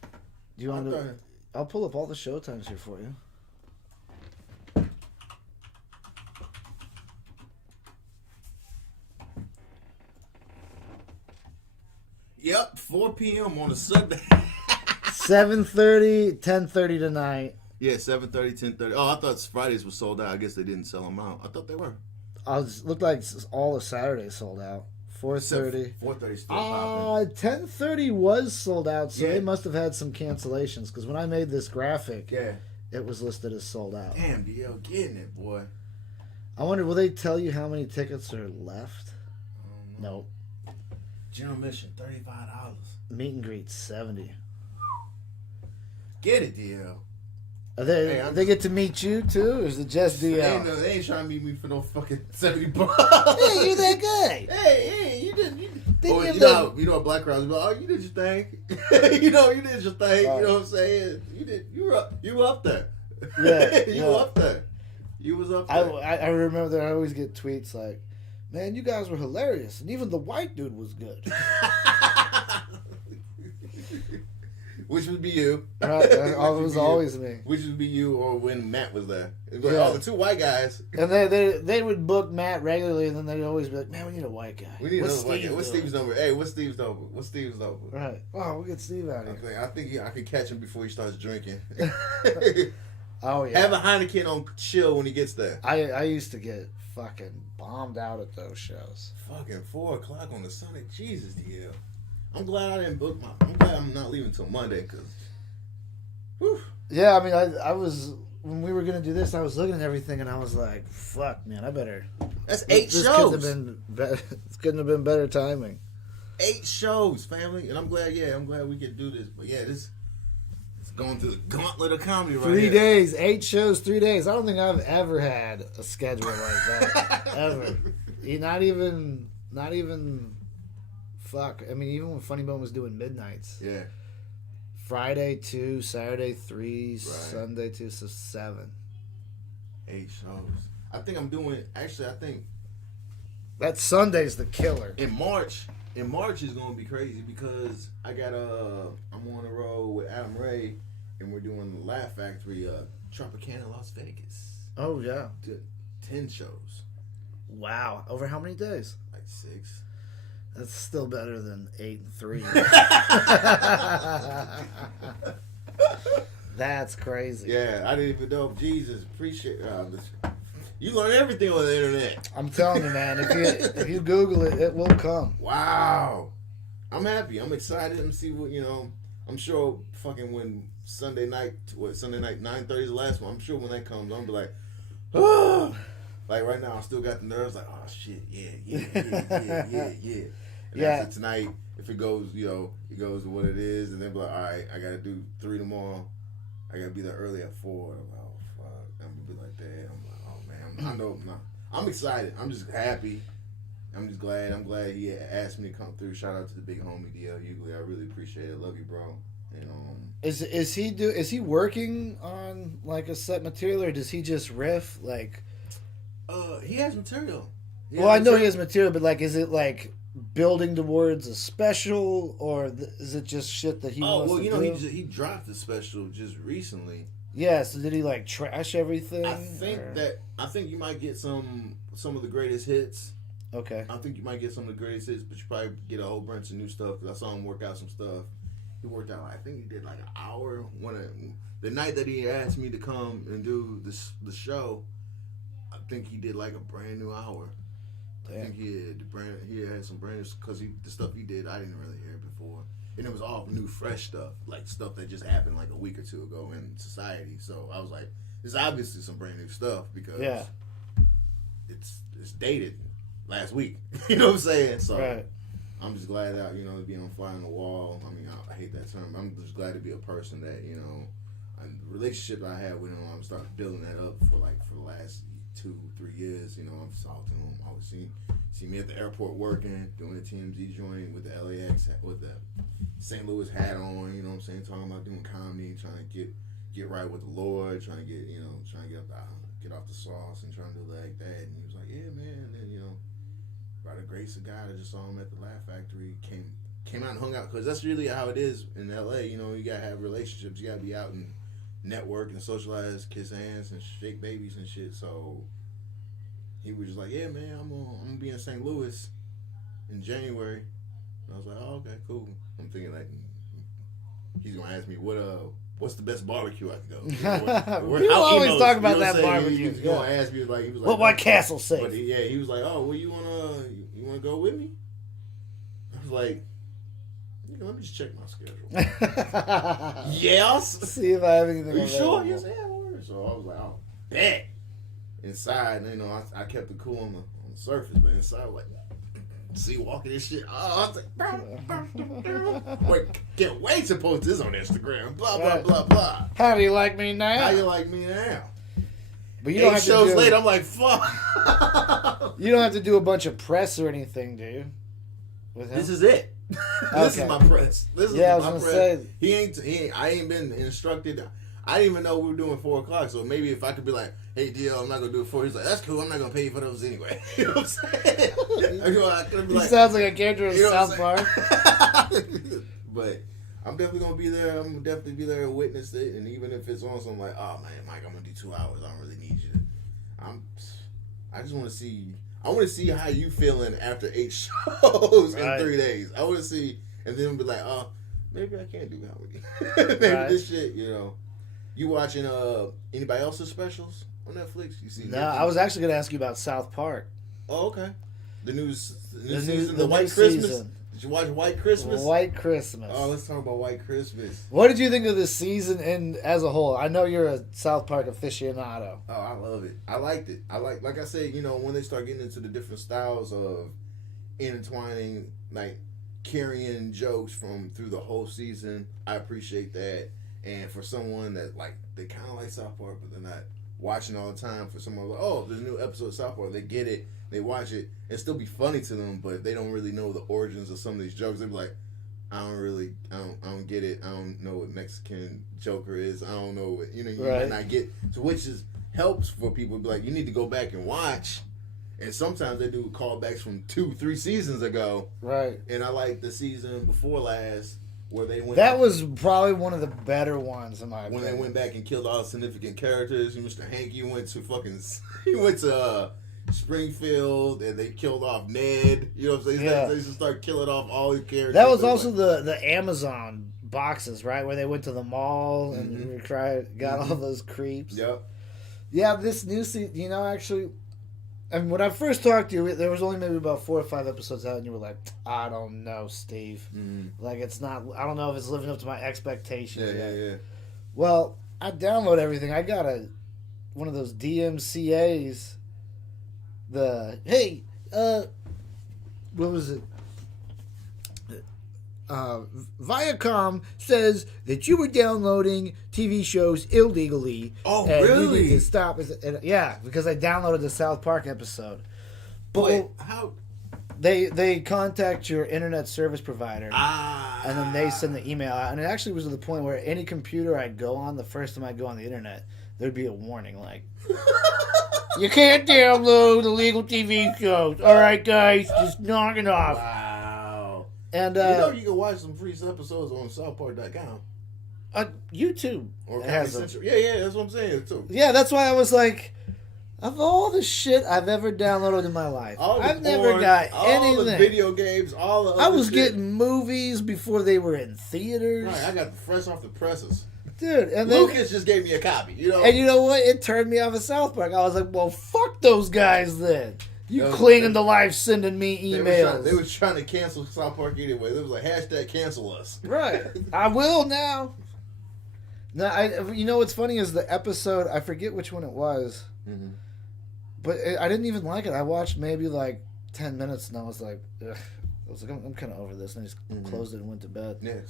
Do you want to? I'll pull up all the show times here for you. Yep, 4 p.m. on a Sunday. 7:30, 10:30 tonight. Yeah, 7:30, 10:30. Oh, I thought Fridays were sold out. I guess they didn't sell them out. I thought they were. Looked like all of Saturdays sold out. 4:30. 4:30 still popping. 10:30 was sold out, so they must have had some cancellations. Because when I made this graphic, it was listed as sold out. Damn, DL, getting it, boy. I wonder, will they tell you how many tickets are left? Nope. General admission, $35. Meet and greet, $70. Get it, DL. They get to meet you too, or is it just DL? They ain't trying to meet me for no fucking $70. Hey, you're that guy. Hey, you did. You know, Black crowds be like, oh, you did your thing. you did your thing. You know what I'm saying? You were up there. Yeah, you were up there. You was up there. I remember that I always get tweets like, man, you guys were hilarious, and even the white dude was good. which would be you. Right, it was always me. Which would be you, or when Matt was there. It was Yeah. like, oh, the two white guys. And they would book Matt regularly, and then they'd always be like, "Man, we need a white guy. We need another white guy. What's Steve's number? Hey, what's Steve's number? What's Steve's number? Right. Oh, we'll get Steve out of here. I think I could catch him before he starts drinking. Oh yeah. Have a Heineken on chill when he gets there. I used to get fucking bombed out at those shows. Fucking 4:00 on a Sunday. Jesus, DL. I'm glad I didn't book I'm glad I'm not leaving till Monday, cause. Whew. Yeah, I mean, I was when we were gonna do this, I was looking at everything, and I was like, "Fuck, man, I better." That's 8 this shows. This couldn't have been better timing. 8 shows, family, and I'm glad we could do this. But yeah, it's going through the gauntlet of comedy right 3 here. days, 8 shows, 3 days. I don't think I've ever had a schedule like that ever. Not even. Fuck. I mean, even when Funny Bone was doing midnights. Yeah. Friday 2, Saturday 3, Right. Sunday 2, so 7. 8 shows. I think I'm doing. Actually, I think That Sunday's the killer. in March is gonna be crazy because I'm on the road with Adam Ray, and we're doing the Laugh Factory, Tropicana, Las Vegas. Oh yeah. 10 shows, Wow. Over how many days? like 6. That's still better than 8 and 3. That's crazy. Yeah, I didn't even know. Jesus, appreciate you learn everything on the internet. I'm telling you, man. If you Google it, it will come. Wow, I'm happy. I'm excited. I'm see what I'm sure fucking when Sunday night 9:30 is the last one. I'm sure when that comes, I'm gonna be like, oh. Like right now, I still got the nerves. Like, oh shit, yeah. And Yeah. after tonight, if it goes, it goes to what it is, and then be like, all right, I gotta do 3 tomorrow. I gotta be there early at 4. I'm like, oh fuck, I'm gonna be like that. I'm like, oh man, I know. I'm excited. I'm just happy. I'm just glad. I'm glad he asked me to come through. Shout out to the big homie DL Hughley. I really appreciate it. Love you, bro. And Is he working on like a set material, or does he just riff like? he has material. I know he has material, but like, is it like building towards a special, or is it just shit that he wants to do? He dropped the special just recently. Yeah, so did he like trash everything? I think you might get some of the greatest hits. Okay. I think you might get some of the greatest hits, but you probably get a whole bunch of new stuff because I saw him work out some stuff. He worked out. I think he did like an hour. The night that he asked me to come and do the show, I think he did like a brand new hour. Damn. I think he had some brand new because the stuff he did I didn't really hear before, and it was all new, fresh stuff, like stuff that just happened like a week or two ago in society. So I was like, "It's obviously some brand new stuff because it's dated last week." You know what I'm saying? So Right. I'm just glad that to be on fly on the wall. I mean, I hate that term. I'm just glad to be a person that the relationship I had with him. I'm starting building that up for the last 2-3 years. I'm talking to him. I always see me at the airport working, doing the TMZ joint with the LAX, with the St. Louis hat on. You know what I'm saying? Talking about doing comedy, trying to get right with the Lord, trying to get off the sauce and trying to do like that. And he was like, "Yeah, man." And then by the grace of God, I just saw him at the Laugh Factory. Came out and hung out because that's really how it is in LA. You gotta have relationships. You gotta be out and network and socialize, kiss hands and shake babies and shit. So he was just like, "Yeah, man, I'm gonna be in St. Louis in January." And I was like, "Oh, okay, cool." I'm thinking like he's gonna ask me what's the best barbecue I can go. People always talk about that barbecue. He's gonna ask me he was like, what White Castle say? But he was like, "Oh, well, you wanna go with me?" I was like, "Let me just check my schedule." Yes. See if I have anything. Are you available. sure? Yes, yeah. So I was like, "Oh, bet." Inside, I kept it cool on the surface, but inside, I was like, see, walking this shit. Oh, I was like, wait, can't wait to post this on Instagram. Blah blah blah blah. How do you like me now? How you like me now? But you don't 8 have shows to do, later, I'm like, fuck. You don't have to do a bunch of press or anything, do you? With him? This is it. This is my press. This is I was my gonna press. say I ain't been instructed. I didn't even know we were doing 4:00. So maybe if I could be like, "Hey, DL, I'm not gonna do it 4." He's like, "That's cool. I'm not gonna pay you for those anyway." You know what I'm saying? I could be he sounds like a character in South Park. But I'm definitely gonna be there. I'm gonna definitely be there and witness it. And even if it's on something like, oh man, Mike, I'm gonna do 2 hours. I don't really need you. I just want to see. I want to see how you feeling after 8 shows in 3 days. I want to see, and then be like, oh, maybe I can't do comedy. Maybe this shit, you know. You watching anybody else's specials on Netflix? You see? No, I was actually gonna ask you about South Park. Oh, okay. The new season, the White Christmas. Season. Did you watch White Christmas? White Christmas. Oh, let's talk about White Christmas. What did you think of this season and as a whole? I know you're a South Park aficionado. Oh, I love it. I liked it. Like I said, you know, when they start getting into the different styles of intertwining, like carrying jokes from through the whole season, I appreciate that. And for someone that like they kind of like South Park, but they're not watching all the time. For someone like, oh, there's a new episode of South Park, they get it. They watch it and still be funny to them, but they don't really know the origins of some of these jokes. They be like, I don't get it. I don't know what Mexican Joker is. I don't know what, you know, right. And I get, so which is helps for people to be like, you need to go back and watch. And sometimes they do callbacks from 2-3 seasons ago. Right. And I like the season before last where they went. That was probably one of the better ones in my opinion. When they went back and killed all the significant characters. Mr. Hanky went to Springfield, and they killed off Ned. You know what I'm saying? Yeah. They used to start killing off all these characters. That was also the Amazon boxes, right? Where they went to the mall and got all those creeps. Yep. Yeah, this new season, you know, actually, I mean, when I first talked to you, there was only maybe about 4 or 5 episodes out, and you were like, I don't know, Steve. Mm-hmm. Like, it's not, I don't know if it's living up to my expectations. Yeah. Well, I download everything. I got one of those DMCAs. What was it? Viacom says that you were downloading TV shows illegally. Oh, and really? You need to stop. Yeah, because I downloaded the South Park episode. But wait, how? They contact your internet service provider, and then they send the email out. And it actually was to the point where any computer I'd go on, the first time I'd go on the internet, there'd be a warning like, you can't download illegal TV shows. All right, guys, just knock it off. Wow. And you know you can watch some free episodes on SouthPark.com. YouTube Or Comedy Central. Yeah, that's what I'm saying too. Yeah, that's why I was like, of all the shit I've ever downloaded in my life, I've never got anything. All the video games, all the other I was shit. getting movies before they were in theaters. Right, I got the fresh off the presses. Dude, and Lucas just gave me a copy, you know. And you know what? It turned me off of South Park. I was like, well, fuck those guys then. You clinging to life, sending me emails. They was trying to cancel South Park anyway. They was like, hashtag cancel us. Right. I will now. Now, you know what's funny is the episode, I forget which one it was, but I didn't even like it. I watched maybe like 10 minutes and I was like, ugh. I was like, I'm kind of over this. And I just closed it and went to bed. Yeah,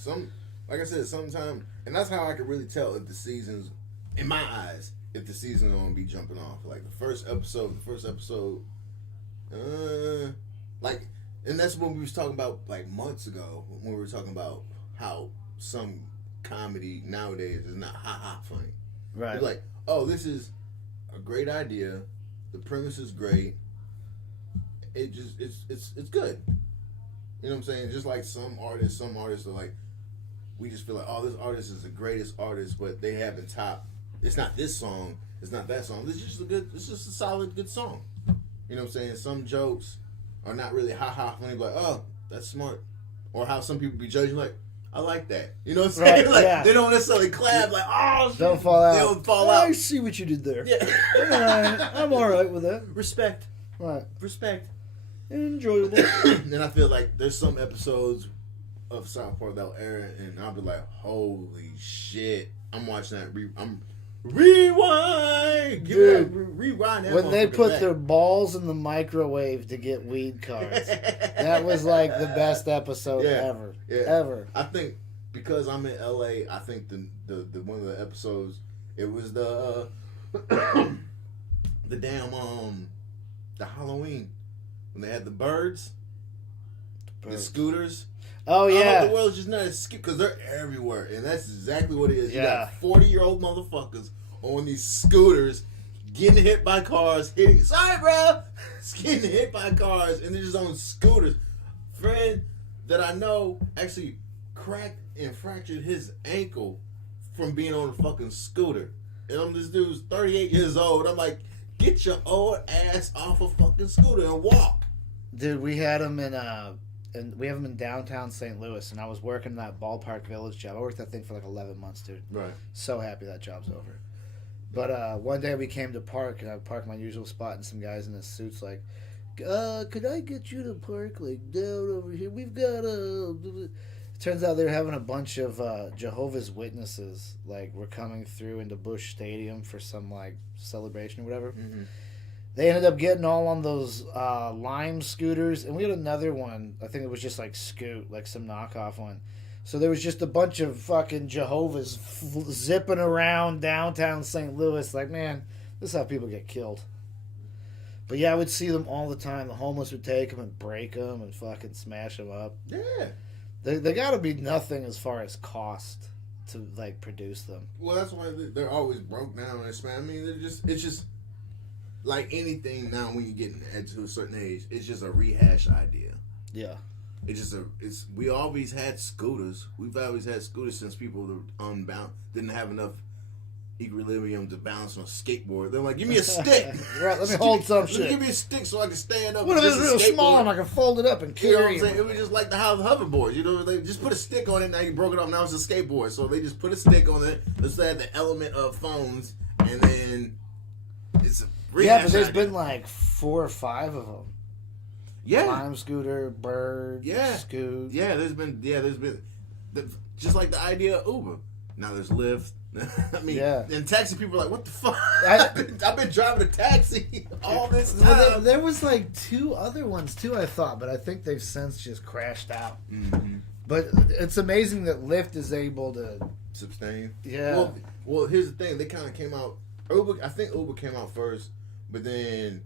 like I said, sometimes, and that's how I can really tell if the season's, in my eyes, if the season's going to be jumping off. Like the first episode, like, and that's when we was talking about like months ago when we were talking about how some comedy nowadays is not funny. Right. It's like, oh, this is a great idea. The premise is great. It just it's good. You know what I'm saying? Just like some artists are like, we just feel like, oh, this artist is the greatest artist, but they haven't topped. It's not this song. It's not that song. It's just a solid good song. You know what I'm saying? Some jokes are not really funny, like, oh, that's smart. Or how some people be judging, like, I like that. You know what I'm saying? Right, like, yeah. They don't necessarily clap, like, oh, don't fall out. They don't fall out. I see what you did there. Yeah. I'm all right with that. Respect. Right. Respect. Enjoyable. And I feel like there's some episodes of South Park that'll air, and I'll be like, holy shit. I'm watching that. I'm rewind. Dude, rewind that when they put back. their balls in the microwave to get weed cards, that was like the best episode ever. Yeah. Ever. I think because I'm in LA, I think the one of the episodes, it was the damn the Halloween when they had the birds. The scooters. Oh yeah, the world's just not a skip because they're everywhere, and that's exactly what it is. Yeah. You got 40-year-old motherfuckers on these scooters, getting hit by cars, sorry, bro, getting hit by cars, and they're just on scooters. Friend that I know actually cracked and fractured his ankle from being on a fucking scooter. And this dude's 38 years old. I'm like, get your old ass off a fucking scooter and walk. Dude, we had him and we have him in downtown St. Louis, and I was working that Ballpark Village job. I worked that thing for like 11 months, dude. Right. So happy that job's over. But one day we came to park, and I parked my usual spot, and some guys in the suits like, could I get you to park like down over here? We've got It turns out they were having a bunch of Jehovah's Witnesses, like, were coming through into Busch Stadium for some, like, celebration or whatever. Mm-hmm. They ended up getting all on those Lime scooters, and we had another one. I think it was just like Scoot, like some knockoff one. So there was just a bunch of fucking Jehovah's zipping around downtown St. Louis. Like, man, this is how people get killed. But yeah, I would see them all the time. The homeless would take them and break them and fucking smash them up. Yeah. They got to be nothing as far as cost to, like, produce them. Well, that's why they're always broke down and smashed. I mean, it's just like anything now when you get to a certain age, it's just a rehash idea. Yeah. We always had scooters. We've always had scooters since people were unbound, didn't have enough equilibrium to balance on a skateboard. They're like, give me a stick. Right, let me hold some shit. Give me a stick so I can stand up. What if it's real small and I can fold it up and carry it? You know what I'm it? saying? It was just like the hoverboards. You know, they just put a stick on it. Now you broke it off. Now it's a skateboard. So they just put a stick on it. Let's add the element of phones, and then it's a yeah, but there's been like 4 or 5 of them. Yeah. Lime scooter, Bird, Scoot. Yeah, there's been just like the idea of Uber. Now there's Lyft. I mean, and taxi people are like, what the fuck? I've been driving a taxi all this time. Well, there was like 2 other ones too, I thought, but I think they've since just crashed out. Mm-hmm. But it's amazing that Lyft is able to sustain. Yeah. Well, here's the thing. They kind of came out. I think Uber came out first, but then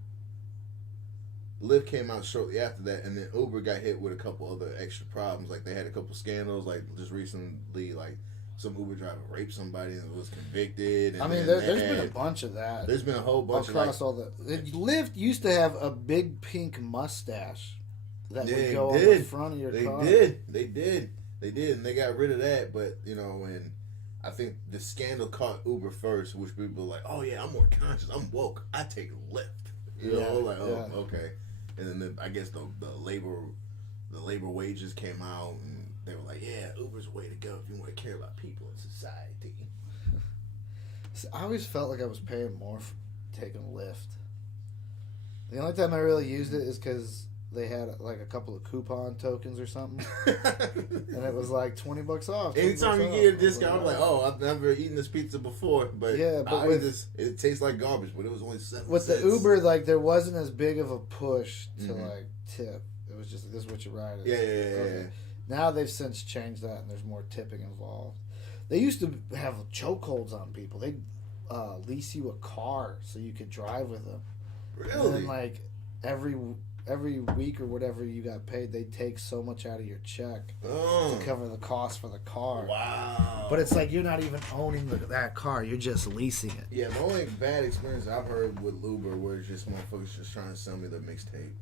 Lyft came out shortly after that, and then Uber got hit with a couple other extra problems. Like they had a couple scandals, like just recently, like some Uber driver raped somebody and was convicted. And I mean, there's been a bunch of that. There's been a whole bunch across all the. Lyft used to have a big pink mustache that would go on the front of your car. They did, and they got rid of that. But and I think the scandal caught Uber first, which people were like, oh yeah, I'm more conscious, I'm woke, I take Lyft. Okay. And then I guess the labor wages came out, and they were like, yeah, Uber's the way to go if you want to care about people in society. See, I always felt like I was paying more for taking Lyft. The only time I really used it is because they had like a couple of coupon tokens or something, and it was like $20 off. Anytime you get a discount, I'm like, oh, I've never eaten this pizza before, but it tastes like garbage, but it was only 7 with cents. The Uber, like there wasn't as big of a push to like tip. It was just, this is what you ride. Yeah. Now they've since changed that, and there's more tipping involved. They used to have chokeholds on people. They lease you a car so you could drive with them. Really? And then, like every week or whatever you got paid, they take so much out of your check to cover the cost for the car. Wow. But it's like you're not even owning that car. You're just leasing it. Yeah, the only bad experience I've heard with Uber was just motherfuckers just trying to sell me the mixtape.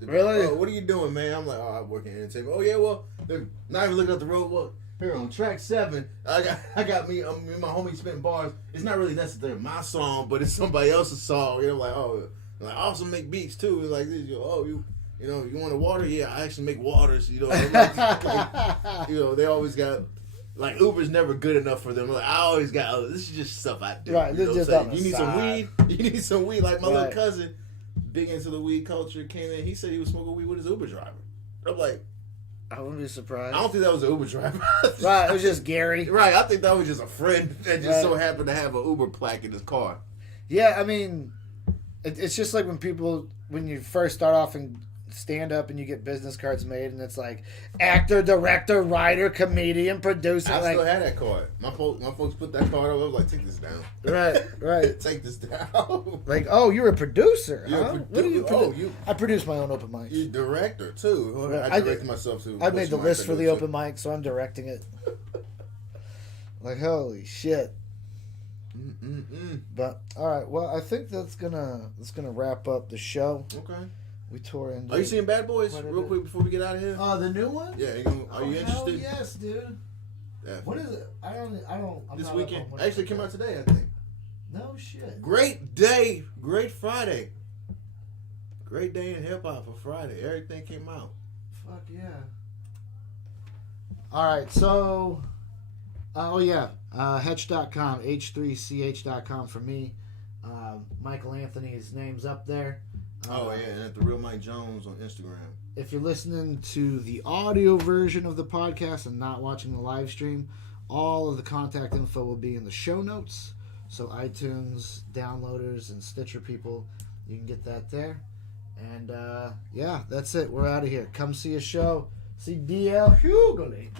Really? Oh, what are you doing, man? I'm like, oh, I work in entertainment. Oh, yeah, well, they're not even looking at the road. Well, here on track 7, I got me and my homie spitting bars. It's not really necessarily my song, but it's somebody else's song. And I'm like, oh, and I also make beats too. Like this, you want a water? Yeah, I actually make waters. They always got like Uber's never good enough for them. Like I always got this is just stuff I do. Right, this is just you need some weed. You need some weed. Like my little cousin, big into the weed culture, came in. He said he was smoking weed with his Uber driver. I'm like, I wouldn't be surprised. I don't think that was an Uber driver. Right, it was just Gary. Right, I think that was just a friend that just so happened to have an Uber plaque in his car. Yeah, I mean, it's just like when you first start off and stand up and you get business cards made, and it's like actor, director, writer, comedian, producer. I still had that card. My folks put that card over. I was like, take this down. Right. Take this down. Like, oh, you're a producer, you're huh? What do you produce? I produce my own open mics. You're director too. Right. I directed myself too. I made the list for the open mic, so I'm directing it. Like, holy shit. But all right, well, I think that's gonna wrap up the show. Okay. We tore into. Are you seeing Bad Boys real quick before we get out of here? Oh, the new one? Yeah. Are you interested? Yes, dude. Definitely. What is it? I don't. I'm this not weekend. up on Actually, it came out today, I think. No shit. Great day. Great Friday. Great day in hip hop for Friday. Everything came out. Fuck yeah. All right, so. Hetch.com, H3CH.com for me. Michael Anthony's name's up there. And at The Real Mike Jones on Instagram. If you're listening to the audio version of the podcast and not watching the live stream, all of the contact info will be in the show notes. So iTunes, downloaders, and Stitcher people, you can get that there. And that's it. We're out of here. Come see a show. See DL Hughley.